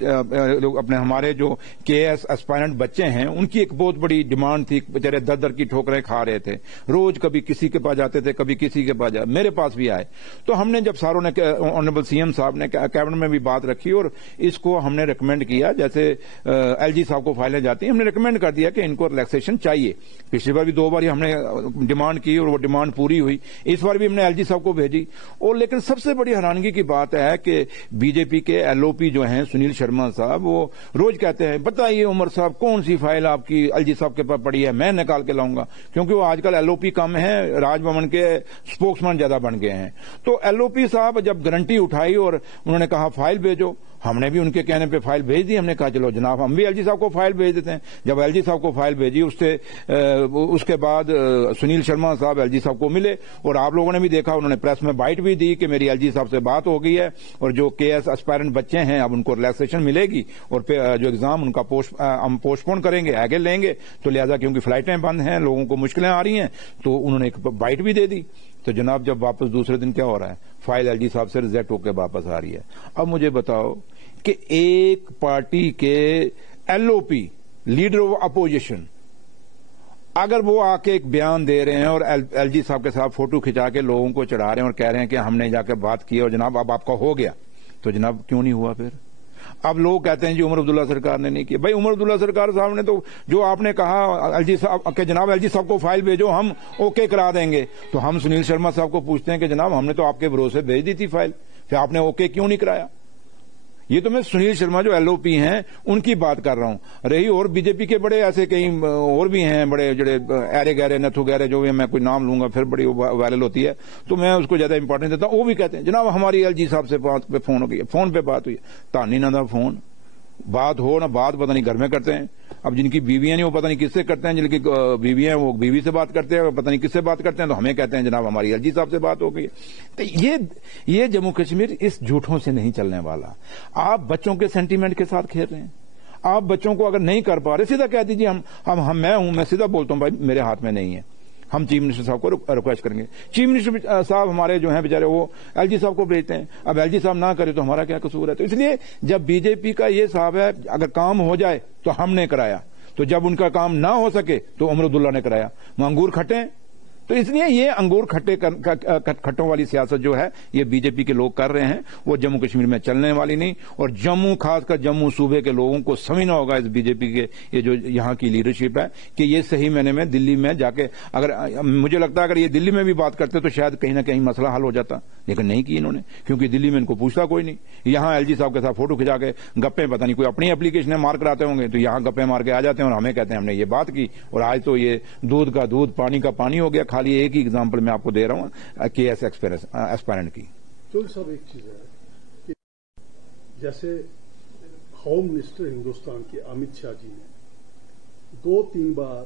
اپنے ہمارے جو کے ایس اسپائرنٹ بچے ہیں ان کی ایک بہت بڑی ڈیمانڈ تھی، بیچارے در کی ٹھوکریں کھا رہے تھے، روز کبھی کسی کے پاس جاتے تھے، کبھی کسی کے پاس جاتے، میرے پاس بھی آئے. تو ہم نے جب ساروں نے آنریبل سی ایم صاحب نے کیبنٹ میں بھی بات رکھی اور اس کو ہم نے ریکمینڈ کیا، جیسے ایل جی صاحب کو فائلیں جاتی ہیں، ہم نے ریکمینڈ کر دیا کہ ان کو ریلیکسیشن چاہیے. پچھلی بار بھی 2 بار ہم نے ڈیمانڈ کی اور وہ ڈیمانڈ پوری ہوئی. اس بار بھی ہم نے ایل جی صاحب کو بھیجی. اور لیکن سب سے بڑی حیرانگی کی بات ہے کہ بی جے پی کے ایل او پی جو ہیں سنیل شرما صاحب، وہ روز کہتے ہیں بتائیے عمر صاحب کون سی فائل آپ کی ایل جی صاحب کے پاس پڑی ہے، میں نکال کے لاؤں گا. کیونکہ وہ آج کل ایل او پی کم ہیں، راج بھون کے اسپوکس مین زیادہ بن گئے ہیں. تو ایل او پی صاحب جب گارنٹی اٹھائی اور انہوں نے کہا فائل بھیجو، ہم نے بھی ان کے کہنے پہ فائل بھیج دی. ہم نے کہا چلو جناب ہم بھی ایل جی صاحب کو فائل بھیج دیتے ہیں. جب ایل جی صاحب کو فائل بھیجی اس کے بعد سنیل شرما صاحب ایل جی صاحب کو ملے، اور آپ لوگوں نے بھی دیکھا انہوں نے پریس میں بائٹ بھی دی کہ میری ایل جی صاحب سے بات ہو گئی ہے اور جو کے ایس اسپائرنٹ بچے ہیں اب ان کو ریلیکسیشن ملے گی، اور جو ایگزام ان کا ہم پوسٹ پون کریں گے، آگے لیں گے. تو لہذا کیونکہ فلائٹیں بند ہیں، لوگوں کو مشکلیں آ رہی ہیں، تو انہوں نے ایک بائٹ بھی دے دی. تو جناب جب واپس دوسرے دن کیا ہو رہا ہے، فائل ایل جی صاحب سے ریجیکٹ ہو کے واپس آ رہی ہے۔ اب مجھے بتاؤ کہ ایک پارٹی کے L O P leader of opposition اگر وہ آ کے ایک بیان دے رہے ہیں اور ایل جی صاحب کے ساتھ فوٹو کھچا کے لوگوں کو چڑھا رہے ہیں اور کہہ رہے ہیں کہ ہم نے جا کے بات کی اور جناب اب آپ کا ہو گیا، تو جناب کیوں نہیں ہوا؟ پھر اب لوگ کہتے ہیں جی عمر عبداللہ سرکار نے نہیں کیا۔ بھائی عمر عبداللہ سرکار صاحب نے تو جو آپ نے کہا ایل جی صاحب کہ جناب ایل جی صاحب کو فائل بھیجو ہم اوکے کرا دیں گے، تو ہم سنیل شرما صاحب کو پوچھتے ہیں کہ جناب ہم نے تو آپ کے بھروسے بھیج دی تھی فائل، پھر آپ نے اوکے کیوں نہیں کرایا؟ یہ تو میں سنیل شرما جو ایل او پی ہیں ان کی بات کر رہا ہوں۔ رہی اور بی جے پی کے بڑے ایسے کئی اور بھی ہیں بڑے جڑے ایرے گہرے نتھو گہرے جو بھی میں کوئی نام لوں گا پھر بڑی وائرل ہوتی ہے تو میں اس کو زیادہ امپورٹنس دیتا ہوں، وہ بھی کہتے ہیں جناب ہماری ایل جی صاحب سے بات پہ فون ہو گئی، فون پہ بات ہوئی، تانی نہ تھا فون، بات ہو نہ بات پتہ نہیں گھر میں کرتے ہیں۔ اب جن کی بیویاں نہیں وہ پتہ نہیں کس سے کرتے ہیں، جن کی بیویاں ہیں وہ بیوی سے بات کرتے ہیں، پتہ نہیں کس سے بات کرتے ہیں، تو ہمیں کہتے ہیں جناب ہماری ایل جی صاحب سے بات ہو گئی۔ تو یہ جموں کشمیر اس جھوٹوں سے نہیں چلنے والا۔ آپ بچوں کے سینٹیمنٹ کے ساتھ کھیل رہے ہیں، آپ بچوں کو اگر نہیں کر پا رہے سیدھا کہہ دیجیے میں سیدھا بولتا ہوں بھائی میرے ہاتھ میں نہیں ہے، ہم چیف منسٹر صاحب کو ریکویسٹ کریں گے۔ چیف منسٹر صاحب ہمارے جو ہیں بیچارے وہ ایل جی صاحب کو بھیجتے ہیں، اب ایل جی صاحب نہ کرے تو ہمارا کیا قصور ہے؟ تو اس لیے جب بی جے پی کا یہ صاحب ہے اگر کام ہو جائے تو ہم نے کرایا، تو جب ان کا کام نہ ہو سکے تو عمر عبداللہ نے کرایا، وہ انگور کھٹے ہیں۔ تو اس لیے یہ انگور کھٹوں والی سیاست جو ہے یہ بی جے پی کے لوگ کر رہے ہیں، وہ جموں کشمیر میں چلنے والی نہیں، اور جموں خاص کر جموں صوبے کے لوگوں کو سمجھنا ہوگا اس بی جے پی کے یہ جو یہاں کی لیڈرشپ ہے کہ یہ صحیح معنی میں دلی میں جا کے اگر مجھے لگتا ہے اگر یہ دلی میں بھی بات کرتے تو شاید کہیں نہ کہیں مسئلہ حل ہو جاتا، لیکن نہیں کی انہوں نے، کیونکہ دلی میں ان کو پوچھتا کوئی نہیں۔ یہاں ایل جی صاحب کے ساتھ فوٹو کھچا کے گپے پتہ نہیں کوئی اپنی اپلیکیشنیں مار کراتے ہوں گے، تو یہاں گپے مار کے آ جاتے ہیں اور ہمیں کہتے ہیں ہم نے یہ بات کی، اور آج تو یہ دودھ کا دودھ پانی کا پانی ہو گیا۔ خالی ایک ہی اگزامپل میں آپ کو دے رہا ہوں کے ایس ایسپائرنٹ کی۔ چول صاحب ایک چیز ہے کہ جیسے ہوم منسٹر ہندوستان کے امت شاہ جی نے 2-3 بار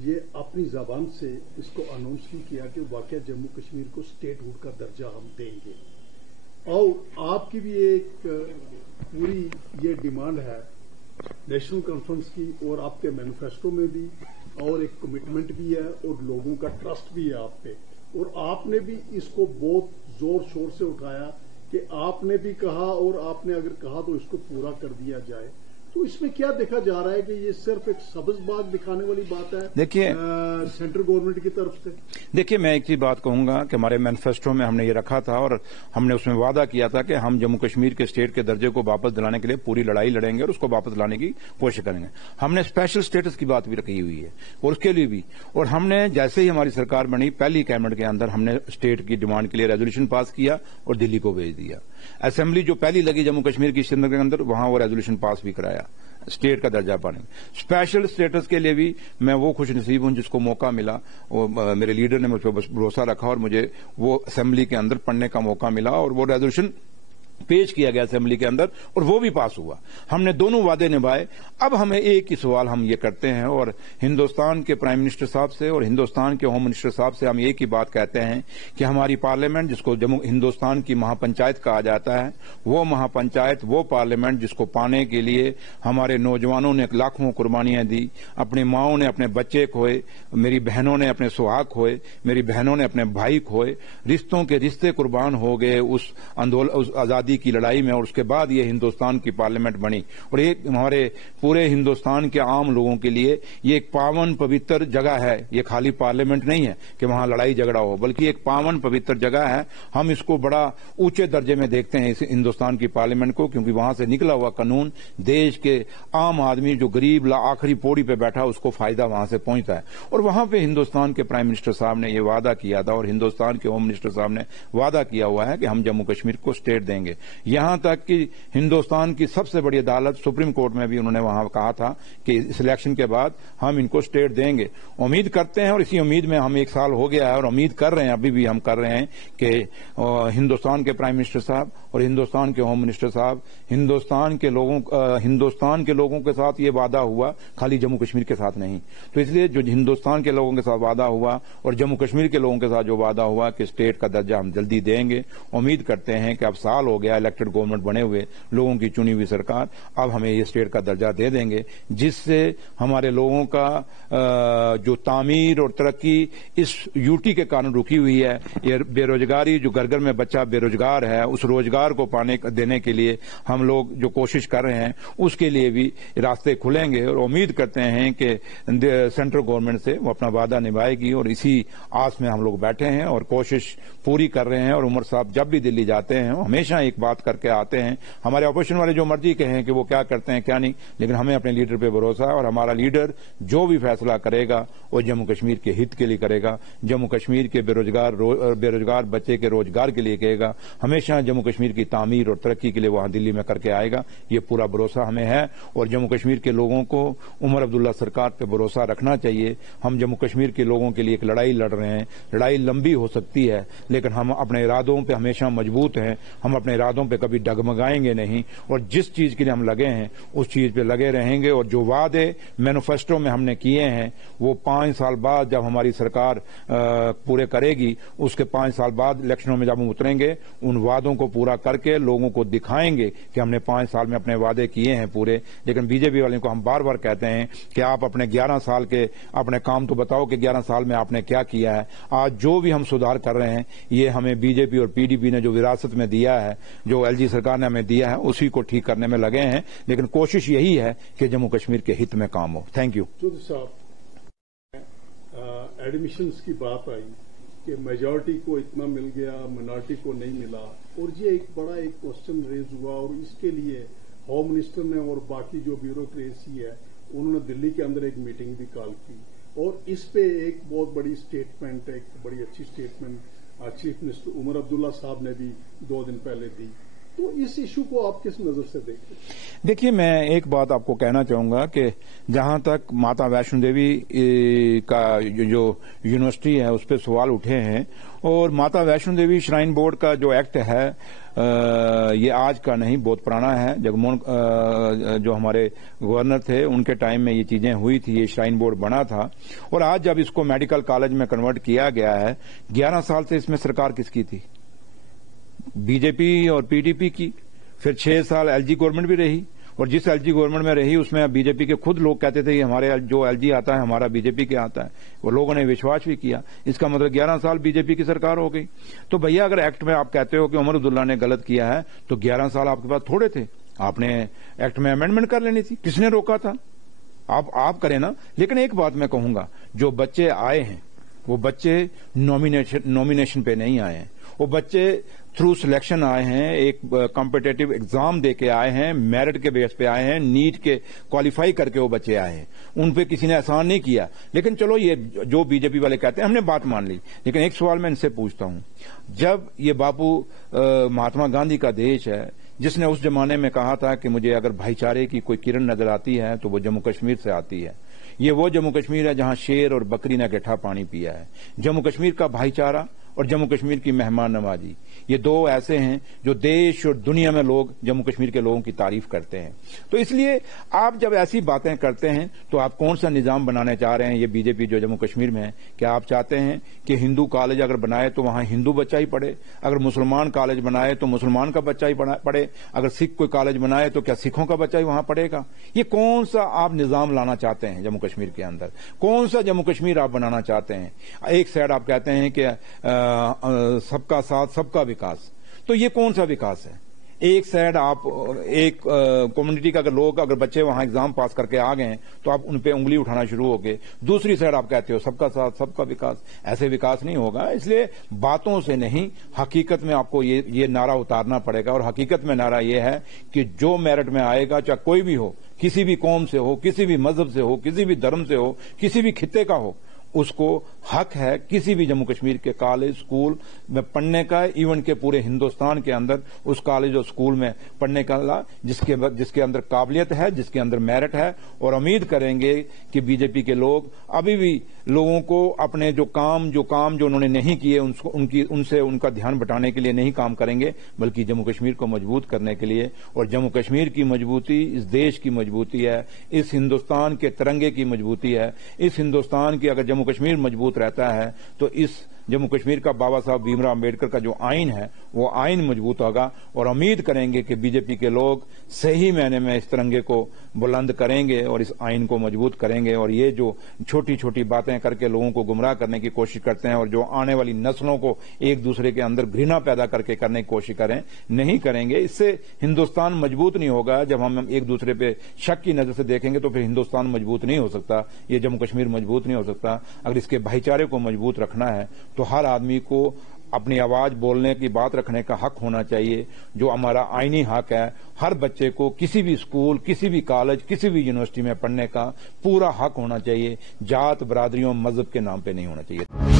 یہ اپنی زبان سے اس کو اناؤنس کیا کہ واقعہ جموں کشمیر کو اسٹیٹ ہوڈ کا درجہ ہم دیں گے، اور آپ کی بھی ایک پوری یہ ڈیمانڈ ہے نیشنل کانفرنس کی، اور آپ کے مینیفیسٹو میں بھی، اور ایک کمٹمنٹ بھی ہے اور لوگوں کا ٹرسٹ بھی ہے آپ پہ، اور آپ نے بھی اس کو بہت زور شور سے اٹھایا کہ آپ نے بھی کہا اور آپ نے اگر کہا تو اس کو پورا کر دیا جائے۔ تو اس میں کیا دیکھا جا رہا ہے کہ یہ صرف ایک سبز باغ دکھانے والی بات ہے دیکھیے سینٹرل گورنمنٹ کی طرف سے؟ دیکھیے میں ایک چیز بات کہوں گا کہ ہمارے مینیفیسٹو میں ہم نے یہ رکھا تھا اور ہم نے اس میں وعدہ کیا تھا کہ ہم جموں کشمیر کے اسٹیٹ کے درجے کو واپس دلانے کے لیے پوری لڑائی لڑیں گے اور اس کو واپس لانے کی کوشش کریں گے۔ ہم نے اسپیشل اسٹیٹس کی بات بھی رکھی ہوئی ہے اور اس کے لیے بھی، اور ہم نے جیسے ہی ہماری سرکار بنی پہلی کیبنٹ کے اندر ہم نے اسٹیٹ کی ڈیمانڈ کے لیے ریزولوشن پاس کیا اور دلی کو بھیج دیا۔ اسمبلی جو پہلی لگی جموں کشمیر کی سندھ کے اندر وہاں وہ ریزولوشن پاس بھی کرایا اسٹیٹ کا درجہ پانے۔ اسپیشل اسٹیٹس کے لیے بھی میں وہ خوش نصیب ہوں جس کو موقع ملا، میرے لیڈر نے مجھ پہ بھروسہ رکھا اور مجھے وہ اسمبلی کے اندر پڑھنے کا موقع ملا اور وہ ریزولوشن پیش کیا گیا اسمبلی کے اندر اور وہ بھی پاس ہوا۔ ہم نے دونوں وعدے نبھائے۔ اب ہمیں ایک ہی سوال ہم یہ کرتے ہیں اور ہندوستان کے پرائم منسٹر صاحب سے اور ہندوستان کے ہوم منسٹر صاحب سے ہم ایک ہی بات کہتے ہیں کہ ہماری پارلیمنٹ جس کو ہندوستان کی مہا پنچایت کہا جاتا ہے، وہ مہا پنچایت وہ پارلیمنٹ جس کو پانے کے لیے ہمارے نوجوانوں نے لاکھوں قربانیاں دی، اپنی ماؤں نے اپنے بچے کھوئے، میری بہنوں نے اپنے سہاگ کھوئے، میری بہنوں نے اپنے بھائی کھوئے، رشتوں کے رشتے قربان ہو گئے اس آزادی کی لڑائی میں، اور اس کے بعد یہ ہندوستان کی پارلیمنٹ بنی۔ اور یہ ہمارے پورے ہندوستان کے عام لوگوں کے لیے یہ ایک پاون پوتر جگہ ہے، یہ خالی پارلیمنٹ نہیں ہے کہ وہاں لڑائی جھگڑا ہو، بلکہ ایک پاون پوتر جگہ ہے۔ ہم اس کو بڑا اونچے درجے میں دیکھتے ہیں اس ہندوستان کی پارلیمنٹ کو، کیونکہ وہاں سے نکلا ہوا قانون دیش کے عام آدمی جو غریب آخری پوڑی پہ بیٹھا اس کو فائدہ وہاں سے پہنچتا ہے۔ اور وہاں پہ ہندوستان کے پرائم منسٹر صاحب نے یہ وعدہ کیا تھا اور ہندوستان کے ہوم منسٹر صاحب نے وعدہ کیا ہوا ہے کہ ہم جموں کشمیر کو اسٹیٹ دیں گے، یہاں تک کہ ہندوستان کی سب سے بڑی عدالت سپریم کورٹ میں بھی انہوں نے وہاں کہا تھا کہ اس الیکشن کے بعد ہم ان کو اسٹیٹ دیں گے۔ امید کرتے ہیں اور اسی امید میں ہم 1 سال ہو گیا ہے اور امید کر رہے ہیں، ابھی بھی ہم کر رہے ہیں کہ ہندوستان کے پرائم منسٹر صاحب اور ہندوستان کے ہوم منسٹر صاحب ہندوستان کے لوگوں کے ساتھ یہ وعدہ ہوا، خالی جموں کشمیر کے ساتھ نہیں۔ تو اس لیے جو ہندوستان کے لوگوں کے ساتھ وعدہ ہوا اور جموں کشمیر کے لوگوں کے ساتھ جو وعدہ ہوا کہ اسٹیٹ کا درجہ ہم جلدی دیں گے، امید کرتے ہیں کہ اب سال ہو گیا गया, इलेक्टेड गवर्नमेंट बने हुए, लोगों की चुनी हुई सरकार, अब हमें ये स्टेट का दर्जा दे देंगे, जिससे हमारे लोगों का जो तामीर और तरक्की इस यूटी के कारण रुकी हुई है, ये बेरोजगारी, जो घर घर में बच्चा बेरोजगार है, उस रोजगार को देने के लिए हम लोग जो कोशिश कर रहे हैं, उसके लिए भी रास्ते खुलेंगे और उम्मीद करते हैं कि सेंट्रल गवर्नमेंट से वो अपना वादा निभाएगी। और इसी आस में हम लोग बैठे हैं और कोशिश पूरी कर रहे हैं। और उमर साहब जब भी दिल्ली जाते हैं हमेशा एक बात करके आते हैं, हमारे अपोजिशन वाले जो मर्जी कहें कि वो क्या करते हैं क्या नहीं, लेकिन हमें अपने लीडर पे भरोसा है और हमारा लीडर जो भी फैसला करेगा वो जम्मू कश्मीर के हित के लिए करेगा, जम्मू कश्मीर के बेरोजगार बच्चे के रोजगार के लिए कहेगा, हमेशा जम्मू कश्मीर की तामीर और तरक्की के लिए वहां दिल्ली में करके आएगा। ये पूरा भरोसा हमें है और जम्मू कश्मीर के लोगों को उमर अब्दुल्ला सरकार पे भरोसा रखना चाहिए। हम जम्मू कश्मीर के लोगों के लिए एक लड़ाई लड़ रहे हैं, लड़ाई लंबी हो सकती है लेकिन हम अपने इरादों पे हमेशा मजबूत हैं, हम अपने इरादों पे कभी डगमगाएंगे नहीं और जिस चीज के लिए हम लगे हैं उस चीज पे लगे रहेंगे। और जो वादे मैनिफेस्टो में हमने किए हैं वो 5 साल बाद जब हमारी सरकार पूरे करेगी, उसके 5 साल बाद इलेक्शनों में जब हम उतरेंगे, उन वादों को पूरा करके लोगों को दिखाएंगे कि हमने 5 साल में अपने वादे किए हैं पूरे। लेकिन बीजेपी वाले को हम बार बार कहते हैं कि आप अपने 11 साल के अपने काम तो बताओ कि 11 साल में आपने क्या किया है। आज जो भी हम सुधार कर रहे हैं ये हमें बीजेपी और पीडीपी ने जो विरासत में दिया है, जो एलजी सरकार ने हमें दिया है, उसी को ठीक करने में लगे हैं। लेकिन कोशिश यही है कि जम्मू कश्मीर के हित में काम हो। Thank you. एडमिशंस की बात आई कि मेजॉरिटी को इतना मिल गया, माइनॉरिटी को नहीं मिला और ये एक बड़ा एक क्वेश्चन रेज हुआ और इसके लिए होम मिनिस्टर ने और बाकी जो ब्यूरोक्रेसी है उन्होंने दिल्ली के अंदर एक मीटिंग भी कॉल की और इस पे एक बहुत बड़ी स्टेटमेंट, एक बड़ी अच्छी statement chief minister Omar Abdullah साहब ने भी 2 दिन पहले दी। तो इस इशू को आप किस नजर से देखते हैं? देखिए, मैं एक बात आपको कहना चाहूंगा कि जहां तक माता वैष्णो देवी का जो यूनिवर्सिटी है उस पर सवाल उठे हैं और माता वैष्णो देवी श्राइन बोर्ड का जो एक्ट है ये आज का नहीं, बहुत पुराना है। जगमोहन जो हमारे गवर्नर थे उनके टाइम में ये चीजें हुई थी, ये श्राइन बोर्ड बना था और आज जब इसको मेडिकल कॉलेज में कन्वर्ट किया गया है, 11 साल से इसमें सरकार किसकी थी? बीजेपी और पीडीपी की। फिर 6 साल एलजी गवर्नमेंट भी रही और जिस एलजी गवर्नमेंट में रही उसमें बीजेपी के खुद लोग कहते थे कि हमारे जो एलजी आता है हमारा बीजेपी के आता है, वो लोगों ने विश्वास भी किया। इसका मतलब 11 साल बीजेपी की सरकार हो गई। तो भैया अगर एक्ट में आप कहते हो कि उमर अब्दुल्ला ने गलत किया है तो 11 साल आपके पास थोड़े थे, आपने एक्ट में अमेंडमेंट कर लेनी थी। किसने रोका था? आप करें ना। लेकिन एक बात मैं कहूंगा, जो बच्चे आए हैं वो बच्चे नॉमिनेशन पे नहीं आए हैं, वो बच्चे थ्रू सिलेक्शन आए हैं, एक कॉम्पिटिटिव एग्जाम दे के आए हैं, मेरिट के बेस पे आए हैं, नीट के क्वालिफाई करके वो बच्चे आए हैं। उन पे किसी ने एहसान नहीं किया। लेकिन चलो ये जो बीजेपी वाले कहते हैं हमने बात मान ली, लेकिन एक सवाल मैं इनसे पूछता हूं, जब ये बापू महात्मा गांधी का देश है जिसने उस जमाने में कहा था कि मुझे अगर भाईचारे की कोई किरण नजर आती है तो वो जम्मू कश्मीर से आती है, ये वो जम्मू कश्मीर है जहां शेर और बकरी ने इकट्ठा पानी पिया है। जम्मू कश्मीर का भाईचारा और जम्मू कश्मीर की मेहमान नवाजी, ये 2 ऐसे हैं जो देश और दुनिया में लोग जम्मू कश्मीर के लोगों की तारीफ करते हैं। तो इसलिए आप जब ऐसी बातें करते हैं तो आप कौन सा निजाम बनाने चाह रहे हैं? ये बीजेपी जो जम्मू कश्मीर में है, क्या आप चाहते हैं कि हिंदू कॉलेज अगर बनाए तो वहां हिंदू बच्चा ही पढ़े, अगर मुसलमान कॉलेज बनाए तो मुसलमान का बच्चा ही पढ़े, अगर सिख कोई कॉलेज बनाए तो क्या सिखों का बच्चा ही वहां पढ़ेगा? ये कौन सा आप निजाम लाना चाहते हैं जम्मू कश्मीर के अंदर? कौन सा जम्मू कश्मीर आप बनाना चाहते हैं? एक साइड आप कहते हैं कि सबका साथ सबका विकास, तो ये कौन सा विकास है? एक साइड आप एक कम्युनिटी का अगर बच्चे वहां एग्जाम पास करके आ गए तो आप उन पे उंगली उठाना शुरू हो गए, दूसरी साइड आप कहते हो सबका साथ सबका विकास। ऐसे विकास नहीं होगा। इसलिए बातों से नहीं, हकीकत में आपको ये नारा उतारना पड़ेगा और हकीकत में नारा ये है कि जो मेरिट में आएगा, चाहे कोई भी हो, किसी भी कौम से हो, किसी भी मजहब से हो, किसी भी धर्म से हो, किसी भी खित्ते का हो, उसको हक है किसी भी जम्मू कश्मीर के कॉलेज स्कूल में पढ़ने का, इवन के पूरे हिंदुस्तान के अंदर उस कॉलेज और स्कूल में पढ़ने का जिसके अंदर काबिलियत है, जिसके अंदर मेरिट है। और उम्मीद करेंगे कि बीजेपी के लोग अभी भी लोगों को अपने जो काम जो उन्होंने नहीं किए उनसे उनका ध्यान बटाने के लिए नहीं काम करेंगे, बल्कि जम्मू कश्मीर को मजबूत करने के लिए। और जम्मू कश्मीर की मजबूती इस देश की मजबूती है, इस हिंदुस्तान के तिरंगे की मजबूती है। इस हिंदुस्तान की अगर जम्मू कश्मीर मजबूत रहता है तो इस जम्मू कश्मीर का बाबा साहब भीमराव अम्बेडकर का जो आइन है वो आइन मजबूत होगा और उम्मीद करेंगे कि बीजेपी के लोग सही मायने में इस तिरंगे को बुलंद करेंगे और इस आइन को मजबूत करेंगे। और ये जो छोटी छोटी बातें करके लोगों को गुमराह करने की कोशिश करते हैं और जो आने वाली नस्लों को एक दूसरे के अंदर घृणा पैदा करके करने की कोशिश नहीं करेंगे, इससे हिंदुस्तान मजबूत नहीं होगा। जब हम एक दूसरे पे शक की नजर से देखेंगे तो फिर हिंदुस्तान मजबूत नहीं हो सकता, ये जम्मू कश्मीर मजबूत नहीं हो सकता। अगर इसके भाईचारे को मजबूत रखना है तो हर आदमी को अपनी आवाज बोलने की, बात रखने का हक होना चाहिए, जो हमारा आईनी हक है। हर बच्चे को किसी भी स्कूल, किसी भी कॉलेज, किसी भी यूनिवर्सिटी में पढ़ने का पूरा हक होना चाहिए। जात, बरादरियों, मजहब के नाम पे नहीं होना चाहिए।